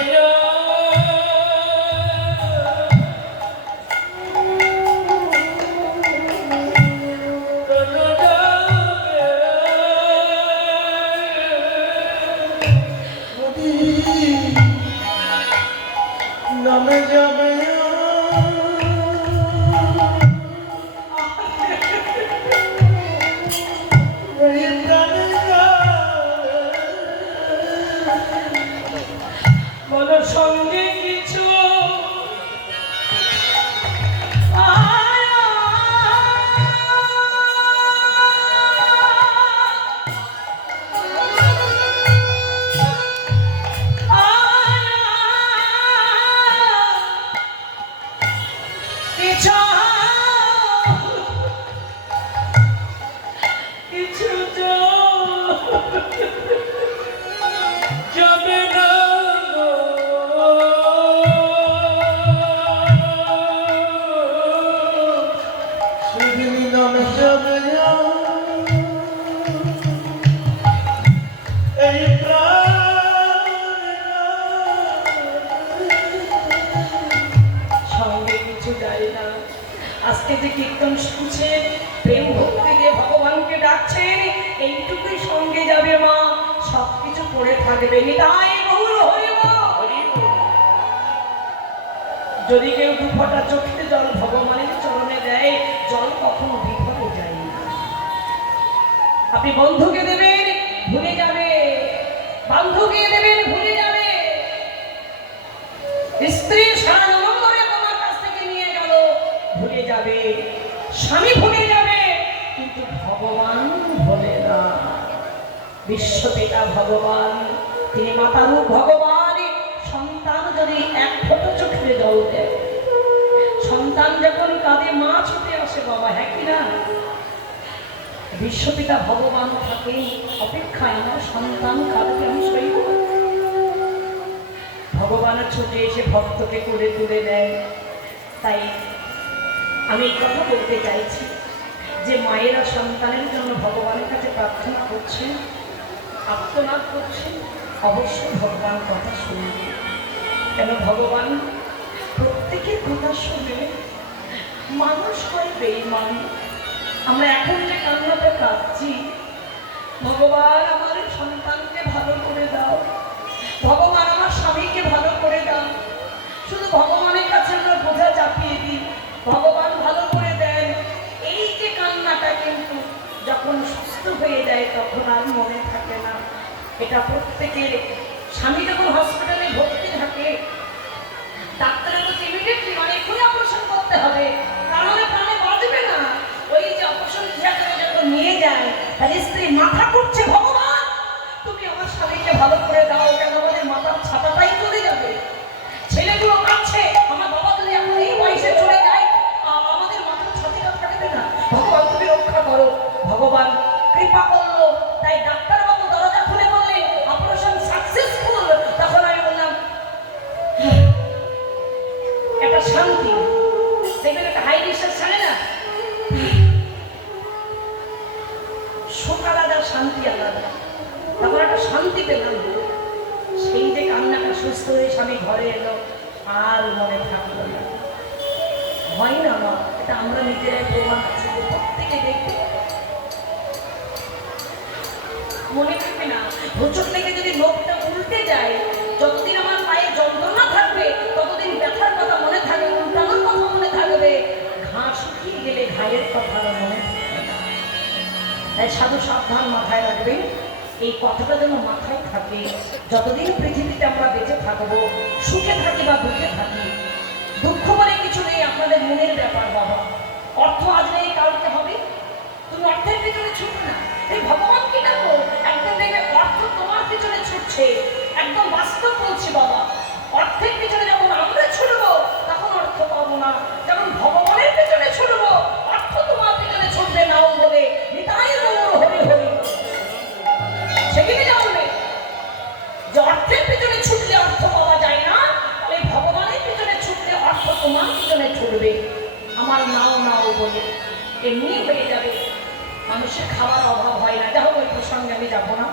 নামে যাবে বলো সঙ্গে কিছু যাবে না সেদিন নামে যাবে এই সঙ্গে কিছু যায় না। আজকে যে কীর্তন শুনছেন, প্রেম ভক্তি দিয়ে ভগবানকে ডাকছেন, এইটুকুই সঙ্গে যাবে মা, সবকিছু পড়ে থাকবে। নিতাই গৌর হরি বল। যদি কেউ দু ফোঁটা চোখে জল ভগবানের চরণে দেয়, জল কখনো বিফলে যায় না। আপনি বন্ধুকে দেবেন, ভুলে যাবে, বন্ধুকে দেবেন, ভুলে যাবে। স্ত্রী সারা নম্বরে তোমার কাছ থেকে নিয়ে গেল, ভুলে যাবে। স্বামী ভুলে যাবে, কিন্তু ভগবান ভোলে না। বিশ্বপিতা ভগবান, তিনি মাতারূপ ভগবান। সন্তান যদি এক ফোঁটা চোখে জল দেয়, সন্তান যখন কাঁদে মা ছুটে আসে বাবা, হ্যাঁ কি না? বিশ্বপিতা ভগবান থাকে অপেক্ষায়, আমার সন্তান কাঁদবে আমি সইব। ভগবান ছুটে এসে ভক্তকে করে তুলে দেয়। তাই আমি এই কথা বলতে চাইছি যে মায়েরা সন্তানের জন্য ভগবানের কাছে প্রার্থনা করছেন, আর্তনাদ করছেন, অবশ্যই ভগবান কথা শুনবে। কেন ভগবান প্রত্যেকের কথা শুনে মানুষ হয় বেঈমান। আমরা এখন যে কান্নাতে কাঁদছি, ভগবান আমার সন্তানকে ভালো করে দাও, ভগবান আমার স্বামীকে ভালো করে দাও, শুধু ভগবানের কাছে আমরা বোঝা চাপিয়ে দিই, ভগবান ভালো করে দেন। এই যে কান্নাটা কিন্তু যখন সুস্থ হয়ে যায় তখন আর মনে থাকে না। এটা প্রত্যেকের। স্বামী যখন হসপিটালে ভর্তি থাকে, ডাক্তারের তো ইমিডিয়েটলি এক্ষুনি অপারেশন করতে হবে, কারণে প্রাণে বাঁচবে না। ওই যে অপারেশন থিয়েটারে যখন নিয়ে যায়, তার স্ত্রী মাথা করছে, ভগবান তুমি আমার স্বামীকে ভালো করে দাও, কেন আমাদের মাথার ছাতাটাই চলে যাবে। ছেলেগুলো কাঁদছে, আমার বাবা যদি এখন এই বয়সে চলে যায়, আমাদের মাথার ছাতিটা থাকবে না। ভগবান তুমি রক্ষা করো। ভগবান কৃপা করলো, তাই ডাক্তারবাবু দরজা খুলে বললেন অপারেশন সাকসেসফুল। তখন আমি বললাম একটা শান্তি, দেখবেন একটা হাই বিশ্বাস ছাড়ে না, শোক আলাদা, শান্তি আলাদা। তখন একটা শান্তি পেলাম। সুস্থ হয়ে স্বামী ঘরে এলো, আর মনে থাকলো না। হয় না মা, এটা আমরা নিজেরাই প্রমাণ আছে, প্রত্যেকে দেখতে মনে থাকবে না। হোঁচট লেগে যদি লোকটা উল্টে যায়, যতদিন আমার পায়ে যন্ত্রণা থাকবে ততদিন ব্যথার কথা মনে থাকবে, উল্টানোর কথা মনে থাকবে, ঘা শুকিয়ে গেলে ঘায়ের কথা মনে থাকবে না। তাই সাধু সাবধান, মাথায় রাখবেন এই কথাটা যেন মাথায় থাকে। যতদিন পৃথিবীতে আমরা বেঁচে থাকবো, সুখে থাকি বা দুঃখে থাকি, দুঃখ বলে কিছু নেই, আপনাদের মনের ব্যাপার বাবা। অর্থ আজ নেই কালকে হবে, তুমি অর্থের পিছনে ছুট না। এই ভগবান কি দেখো, একদম দেখবে অর্থ তোমার পিছনে ছুটছে। একদম বাস্তব বলছি বাবা, অর্থের পিছনে যখন আমরা ছুটবো তখন অর্থ পাবো না, যখন ভগবানের পিছনে ছুটবো অর্থ তোমার পিছনে ছুটবে নাও বলে নিতাই গৌর হরি হরি। সেখানে জানবে যে অর্থের পিছনে ছুটলে অর্থ পাওয়া যায় না, তাহলে ভগবানের পিছনে ছুটলে অর্থ তোমার পিছনে ছুটবে। আমার নাও নাও বলে এমনি হয়ে যাবে, মানুষের খাবার অভাব হয় না। যাই হোক, ওই প্রসঙ্গে আমি যাবো না।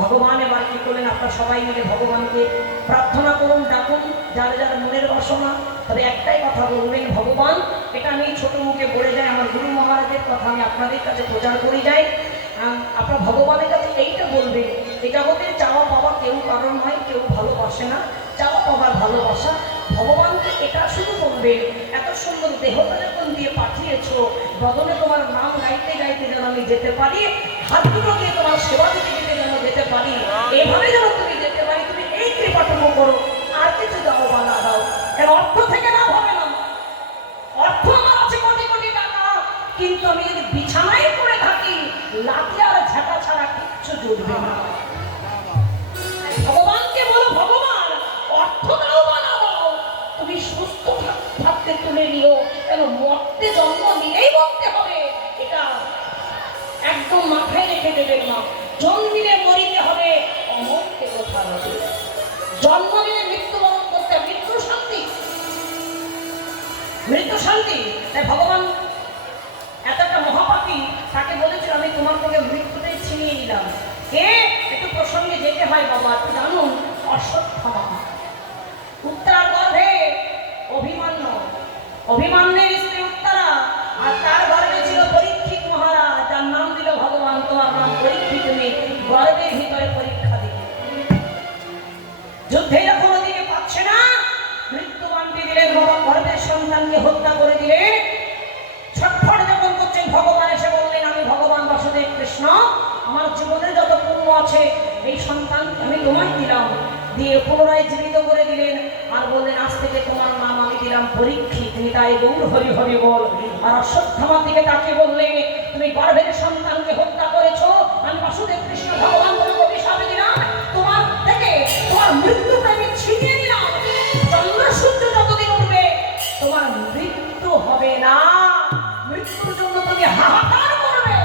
ভগবান এবার কি করলেন, আপনারা সবাই মিলে ভগবানকে প্রার্থনা করুন, ডাকুন যার যার মনের বাসনা। তবে একটাই কথা বলবেন, ভগবান, এটা আমি ছোট মুখে বলে যাই, আমার গুরু মহারাজের কথা আমি আপনাদের কাছে প্রচার করে যাই। আপনার ভগবানের কাছে এইটা বলবেন, এই জগতের চাওয়া পাওয়া কেউ কারণ হয়, কেউ ভালোবাসে না, চাওয়া পাওয়ার ভালোবাসা। ভগবানকে এটা শুধু বলবেন, এত সুন্দর দেহটা যখন দিয়ে পাঠিয়েছ, বদলে তোমার নাম গাইতে গাইতে যেন আমি যেতে পারি, হাত দুটো দিয়ে তোমার সেবা দিতে দিতে যেন যেতে পারি, এভাবে যেন তুমি যেতে পারি। তুমি এই কৃপাটুকু করো, আর কিছু দাও বা না দাও, কেন অর্থ থেকে লাভ হবে না। অর্থ আমার আছে কোটি কোটি টাকা, কিন্তু আমি যদি বিছানায় পড়ে থাকি, লাঠি আর ঝাঁটা ছাড়া কিচ্ছু জুটবে না। ভগবানকে বলো, ভগবান অর্থ দাও বা না দাও, তুমি সুস্থ থাকতে তুলে নিও, কেন মরতে জন্ম নিলেই মরতে হবে, এটা একদম মাথায় রেখে দেবেন মা। জন্মিলে মরিতে হবে, অমরকে কোথা হবে। জন্ম নিলে মৃত্যুবরণ করতে, মৃত্যু শান্তি, মৃত্যু শান্তি। তাই ভগবান এত একটা মহাপাপী, তাকে বলেছিল আমি তোমার থেকে মৃত্যুটাই ছিনিয়ে নিলাম। কে? একটু প্রসঙ্গে যেতে হয় বাবা, একটু জানুন। অশ্বত্থামা, উত্তরার গর্ভে অভিমন্যু, অভিমন্যুর স্ত্রী উত্তরা, আর তার গর্ভে ছিল পরীক্ষিত মহারাজ, যার নাম দিল ভগবান। তোমার নাম পরীক্ষিত, তুমি গর্ভের ভিতরে পরীক্ষা দিলে। যুদ্ধে যখন ওদিকে পাচ্ছে না, মৃত্যুবানটি দিলেন বাবা, গর্ভের সন্তানকে হত্যা করে দিলেন। ছটফট যখন করছেন, ভগবান এসে বললেন আমি ভগবান বাসুদেব কৃষ্ণ, আমার জীবনের যত পুণ্য আছে এই সন্তান আমি তোমায় দিলাম। দিয়ে পুনরায় জীবিত করে দিলেন, আর বললেন আজ থেকে তোমার নাম আমি দিলাম পরীক্ষিত, নিতাই গৌর হরি হরি বল। আর অশ্বত্থামার দিকে তাকে বললেন তুমি গর্ভের সন্তানকে হত্যা করেছো, আমি বাসুদেব কৃষ্ণ ভগবান তোমাকে অভিশাপ দিলাম, তোমার থেকে তোমার মৃত্যুকে আমি ছিনিয়ে নিলাম। চন্দ্র সূর্য যতদিন উঠবে তোমার মৃত্যু হবে না, মৃত্যুর জন্য তুমি হাহাকার করবে,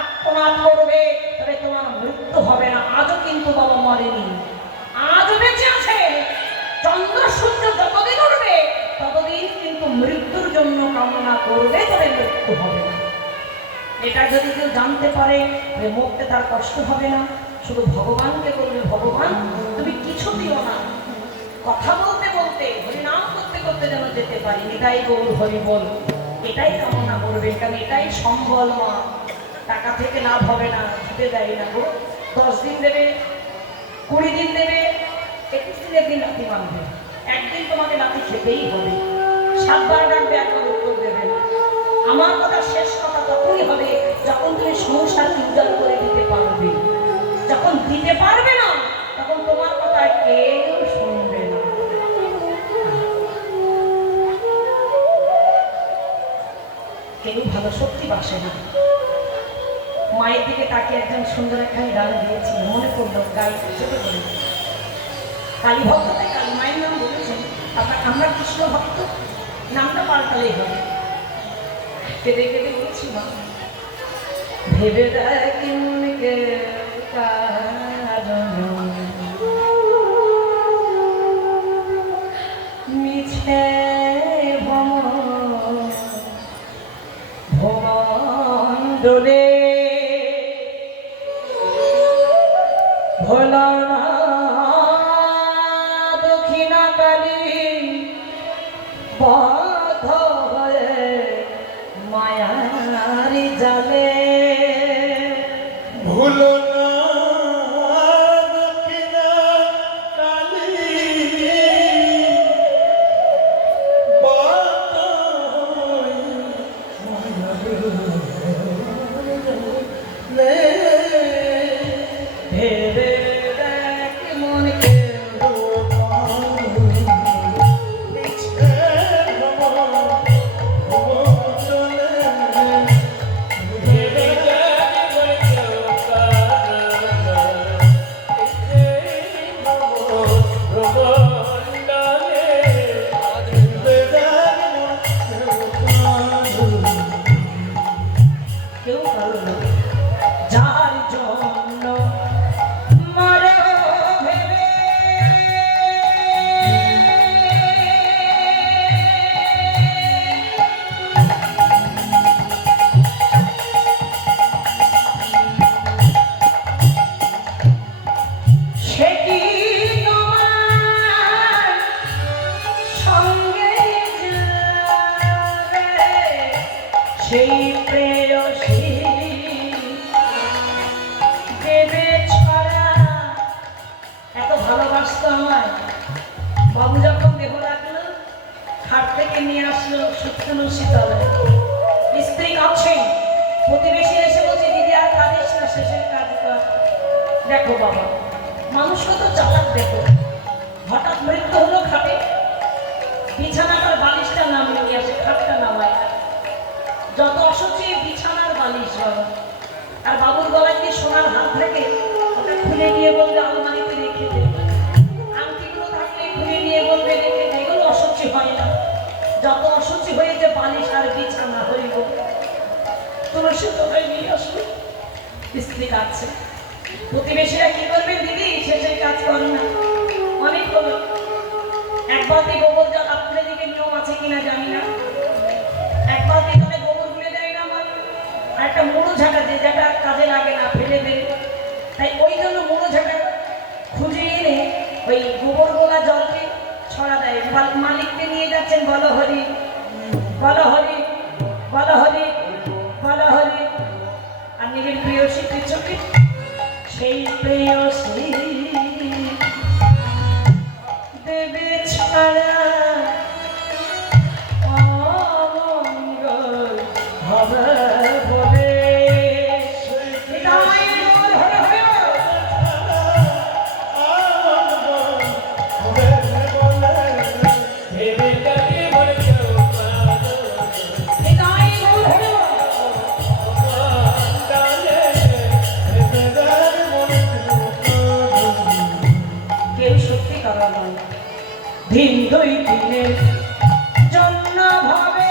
আত্মনাদ করবে, তবে তোমার মৃত্যু হবে না। আজও কিন্তু বাবা মরেনি, আজও বেঁচে আছে। চন্দ্র সূর্য যতদিন উঠবে ততদিন কিন্তু মৃত্যুর জন্য কামনা করবে, তবে মৃত্যু হবে না। এটা যদি কেউ জানতে পারে, মরতে তার কষ্ট হবে না। শুধু ভগবানকে বলবে ভগবান তুমি কিছু দিও না, কথা বলতে বলতে হরিনাম করতে করতে যেন যেতে পারি, এটাই গৌর হরি বল, এটাই কামনা করবে। কারণ এটাই সম্বল মা, টাকা থেকে লাভ হবে না, দিতে দেয় না গো। 10 দিন দেবে, 20 দিন দেবে, 21 দিনের দিন লাঠি মানবে, একদিন তোমাকে লাঠি খেতেই হবে। 7 বার ডাকবে, একবার উত্তর দেবে না। আমার কথা শেষ কথা তখনই হবে যখন তুমি সংসার উদ্ধার করে দিতে পারবে। যখন দিতে পারবে না, তখন তোমার কথা কেউ শুনবে না। কেউ ভালো সত্যি বাসে না। মায়ের দিকে তাকে একজন সুন্দর একখানি গান দিয়েছিল, মনে পড়লো, গাই ছোট করে। কালী ভক্ত, তাই কালী মায়ের নাম বলেছেন, আমরা কৃষ্ণ ভক্ত, নামটা পাল্টালেই হবে। কেঁদে কেঁদে বলছি মা, ভেবে দেখি মনকে মিছে ভগবান ভোলা রে ভেবে দেখ মন কেউ মিছে ভ্রমণ চলে ভেবে জানি বলে কেউ কাঁদে এই ভ্রমণ্ডলে কেউ কারো না যার জন্য মরে ভেবে সে কি তোমার সঙ্গে যাবে সেই প্রেয়সী দেবে ছড়া এত ভালোবাসতো আমায় বাবু যখন দেহ রাখলো খাট থেকে নিয়ে আসলো শুকনো শীতলে স্ত্রী কাঁদছেন প্রতিবেশী এসে বলছে দিদি আর কাঁদিস না শেষের কাজ কর দেখো বাবা মানুষ কত চালাক দেখো হঠাৎ মৃত্যু হলো খাটে বিছানাটার বালিশটা নামিয়ে নিয়ে আসে খাটটা নামায় যত অসুচি বিছানার বালিশ হয় আর বাবুর গলায় দিয়ে সোনার হাত থাকে ওটা খুলে নিয়ে বলবে আলমারিতে রেখে দে আংটিগুলো থাকলে খুলে নিয়ে বলবে রেখে দে এগুলো অসুচি হয় না যত অসুচি হয়েছে বালিশ আর বিছানা হইব তুলসী তোলায় নিয়ে আসবে স্ত্রী কাঁদছে প্রতিবেশীরা কি করবেন দিদি শেষের কাজ করে না অনেক হলো এক বালতি গোবর জল আপনাদের দিকে নিয়ম আছে কিনা জানি না এক বালতি জলে গোবর গুলে দেয় না আমার আর একটা মুড়ো ঝাঁটা যে যেটা কাজে লাগে না ফেলে দেয় তাই ওই জন্য মুড়ো ঝাঁটা খুঁজে এনে ওই গোবর গোলা জলকে ছড়া দেয় মালিককে নিয়ে যাচ্ছেন বলো হরি বলো হরি বলো হরি বলো হরি আর নিজের প্রিয় শিক্ষিত চোখে সেই প্রেয়সী দেবে ছাড়া অমঙ্গল হবে বলে হৃদয় মোর হরে হরে ভেবে জানি বলে কেউ কাঁদে হৃদয় মোর হরে কেউ সত্যি কারণ নয় দিন দুই দিনের জন্য ভাবে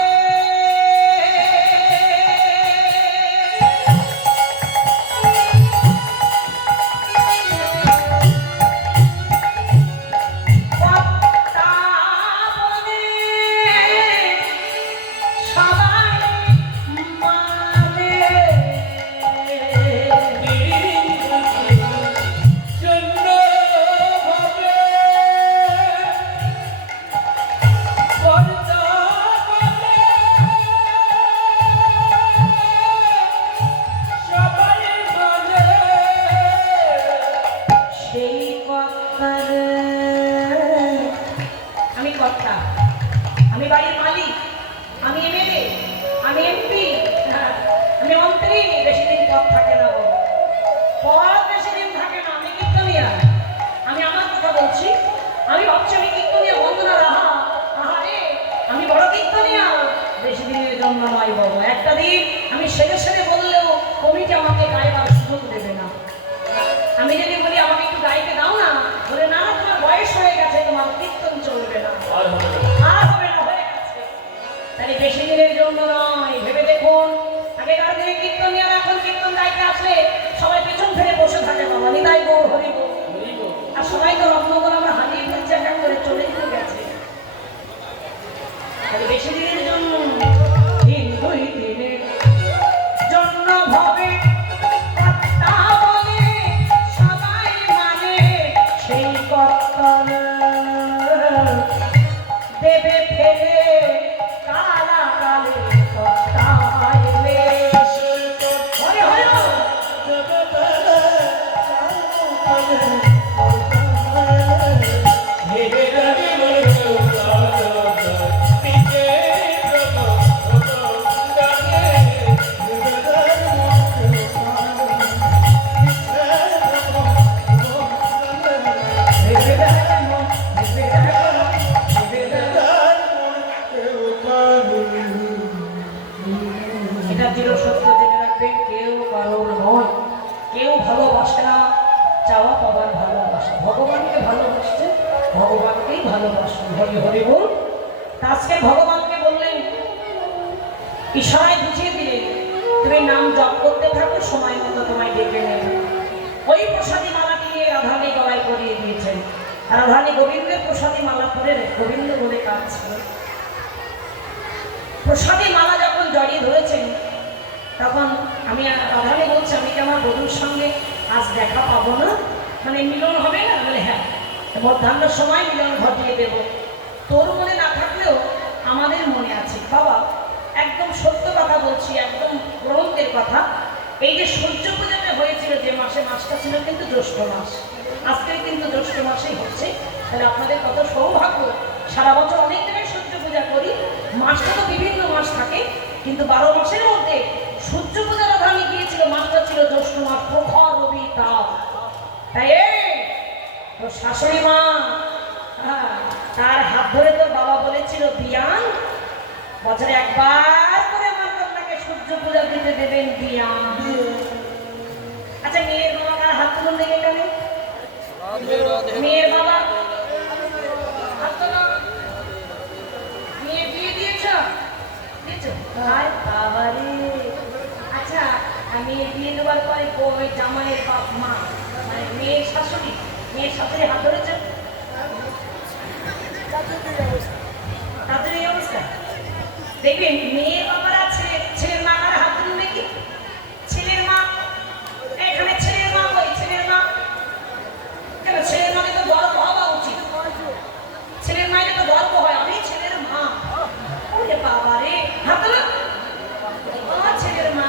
পদ্মা বনে সবাই মানে জন্য হবে পর্দা বলে সবাই মানে সেই কথার আমি কর্তা আমি বাড়ির মালিক আমি এমএলএ আমি এমপি আমি মন্ত্রী বেশি দিন পদ থাকে না বল পদ বেশি দিন থাকে না আমি কীর্তনিয়া আমি আমার কথা বলছি আমি ভাবছি আমি কীর্তনিয়া বন্দনা রাহা আহারে আমি বড় কীর্তনিয়া বেশি দিনের জন্য নয় বাবু একটা দিন আমি সেরে সেরে বললেও কমিটি আমাকে গাইবার সুযোগ দেবে না আমি যদি বলি আমাকে একটু গাইতে দাও না বলে না তোমার বয়স হয়ে গেছে তোমার কীর্তন চলবে না আর হবে না আর হবে না হয়ে গেছে তাহলে বেশি দিনের জন্য নয় ভেবে দেখুন আগেকার দিনে কীর্তনিয়ারা এখন কীর্তন গাইতে আসলে সবাই পেছন ফেলে বসে থাকে বাবা নিতাই গো হরি গো আর সবাই তো রত্নগর আমরা হারিয়ে ফেলছে একটা করে চলে যেতে গেছে তাহলে বেশি দিনের জন্য দিন দুই দিনের জন্য ভাবে কর্তা বলে সবাই মানে সেই কর্তন দেবে ফেলে কালা কালে কর্তা এলে হরে হরে ভেবে জানি বলে কেউ কাঁদে নিজে ভ্রমণ্ডলে করতে থাকো, সময় মতো তোমায় ডেকে নেবে। ওই প্রসাদী মালাটি নিয়ে রাধারানী গলায় পরিয়ে দিয়েছেন। রাধারানী গোবিন্দের প্রসাদী মালা পরে গোবিন্দ বলে কাঁদছিল। প্রসাদী মালা যখন জড়িয়ে ধরেছেন তখন আমি রাধারানী বলছি, আমি কি আমার বধূর সঙ্গে আজ দেখা পাবো না, মানে মিলন হবে না? বলে হ্যাঁ, মধ্যাহ্নের সময় মিলন ঘটিয়ে দেব। তোর মনে না থাকলেও আমাদের মনে আছে বাবা। একদম সত্য কথা বলছি, একদম গ্রন্থের কথা। এই যে সূর্য পূজাটা হয়েছিল যে মাসে, মাসটা ছিল কিন্তু জ্যৈষ্ঠ মাস। আজকে কিন্তু জ্যৈষ্ঠ মাসেই হচ্ছে। তাহলে আপনাদের কত সৌভাগ্য, সারা বছর অনেক জায়গায় সূর্য পূজা করি। মাসটা তো বিভিন্ন মাস থাকে, কিন্তু 12 মাসের মধ্যে সূর্য পূজা রাধারানী গিয়েছিল, মাসটা ছিল জ্যৈষ্ঠ মাস, প্রখর রবি তাপ। তাই তোর শাশুড়ি মা, তার হাত ধরে তোর বাবা বলেছিল, বিয়ান বছরে একবার করে আমার কন্যাকে সূর্য পূজা দিতে দেবেন বিয়ান। আচ্ছা, মেয়ের বাবা কার হাত তুলুন দেখে এখানে? মেয়ের বাবা হাত তোলো। মেয়ে বিয়ে দিয়েছ? হায় বাবা রে। আচ্ছা, মেয়ে বিয়ে দেওয়ার পরে ওই জামাইয়ের বাপ মা, মানে মেয়ের শাশুড়ি হাত ধরেছে? তাদের এই অবস্থা দেখবেন। মেয়ের বাবার আছে, ছেলের মা কার হাত তুলবে কি? ছেলের মা। এখানে ছেলের মা কই? ছেলের মা কেন? ছেলের মাকে তো গর্ব হওয়া উচিত। ছেলের মায়ের তো গর্ব হয়, আমি ছেলের মা। ওরে বাবা রে, হাত তোলো। ছেলের মা।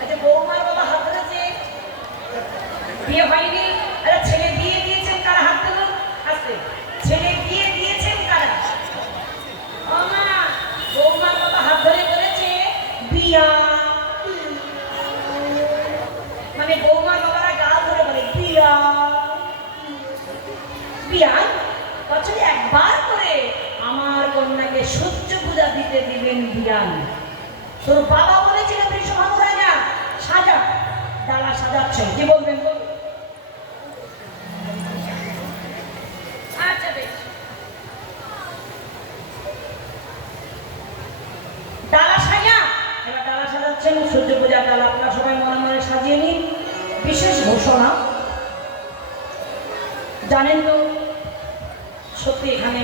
আচ্ছা, বৌমার বাবা হাত ধরেছে, বিয়ে হয়নি। আচ্ছা, ছেলে বিয়ে দিয়েছেন কারা? হাত তুলুন। আসতে, ছেলে বিয়ে দিয়েছেন কারা? বৌমার বাবা হাত ধরে বলেছে বিয়া, মানে বৌমার বাবারা গাল ধরে বলে বিয়া। বিয়া বছরে একবার করে আমার কন্যাকে সূর্য পূজা দিতে দিবেন বিয়ান। তোর বাবা বলেছিল বৃষভানু রাজা সাজা, ডালা সাজাচ্ছেন, কি বলবেন? আচ্ছা বেশ, ডালা সাজা। এবার ডালা সাজাচ্ছেন, সূর্য পূজার ডালা আপনারা সবাই মনে মনে সাজিয়ে নিন। বিশেষ ঘোষণা, জানেন তো সত্যি এখানে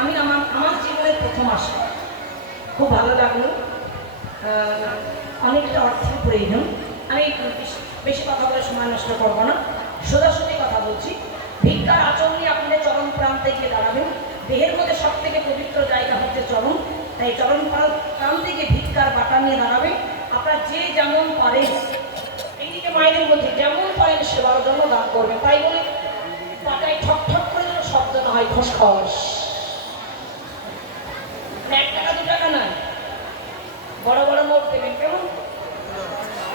আমি আমার জীবনের প্রথম আসা, খুব ভালো লাগলো। অনেকটা অর্থের প্রয়োজন। আমি বেশি কথা বলে সময় নষ্ট করবো না, সোজাসুজি কথা বলছি। ভিক্ষার আচরণ নিয়ে আপনাদের চরম প্রান্তে গিয়ে দাঁড়াবেন। দেহের মধ্যে সব থেকে পবিত্র জায়গা হচ্ছে চরণ, তাই চরণ প্রান্তে গিয়ে ভিক্ষার বাটা নিয়ে দাঁড়াবেন। আপনারা যে যেমন পারেন, এইদিকে মায়েদের মধ্যে যেমন পারেন সেবার জন্য দান করবেন। তাই বলে বাটায় ঠক ঠক করে যেন শব্দ না হয়, খসখস। 1 টাকা 2 টাকা নয়, বড় বড় নোট দেবেন, কেমন?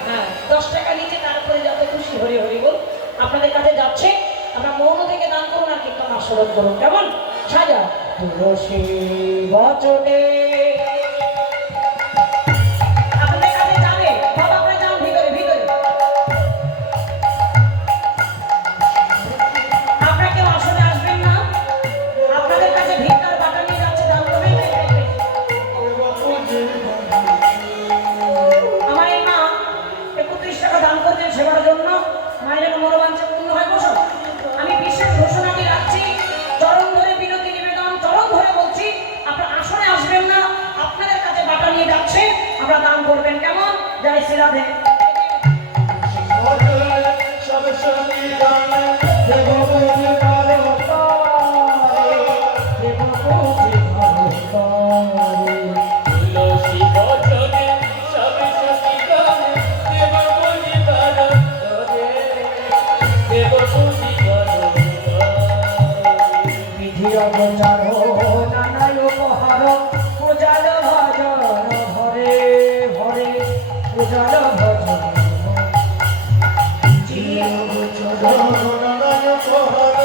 হ্যাঁ, 10 টাকা নিচে, তারপরে যত খুশি হরি হরি বল আপনাদের কাছে যাচ্ছে। আপনারা মৌন থেকে দান করুন আর কীর্তন আস্বাদন করুন, কেমন? সাজা তুলসী বচনে আপনাদের কাছে যাবে। বাবা আপনারা যান ভিতরে, ভিতরে আপনারা কেউ আসলে আসবেন না। আপনাদের কাছে ভিক্ষার বাটা নিয়ে যাচ্ছে, দান করবেন। আমার এই মা 31 টাকা দান করছেন সেবার জন্য, মায়ের মনোবাঞ্ছা পূর্ণ হয়। বসুন, আমি বিশেষ ঘোষণাটি রাখছি। চরণ ধরে বিনতি নিবেদন, চরণ ধরে বলছি, আপনারা আসনে আসবেন না, আপনাদের কাছে বাটা নিয়ে যাচ্ছে, আপনারা দান করবেন, কেমন? জয় শ্রী রাধে। তুলসী বচনে সবে সখী গানে, দেব পুজি করো তোরে, দেব পুজি করো তোরে। বিধি অবচার নানা উপহার, পূজাল ভজন ভরে ভরে, পূজাল ভজন জীব চরণ নারায়ণ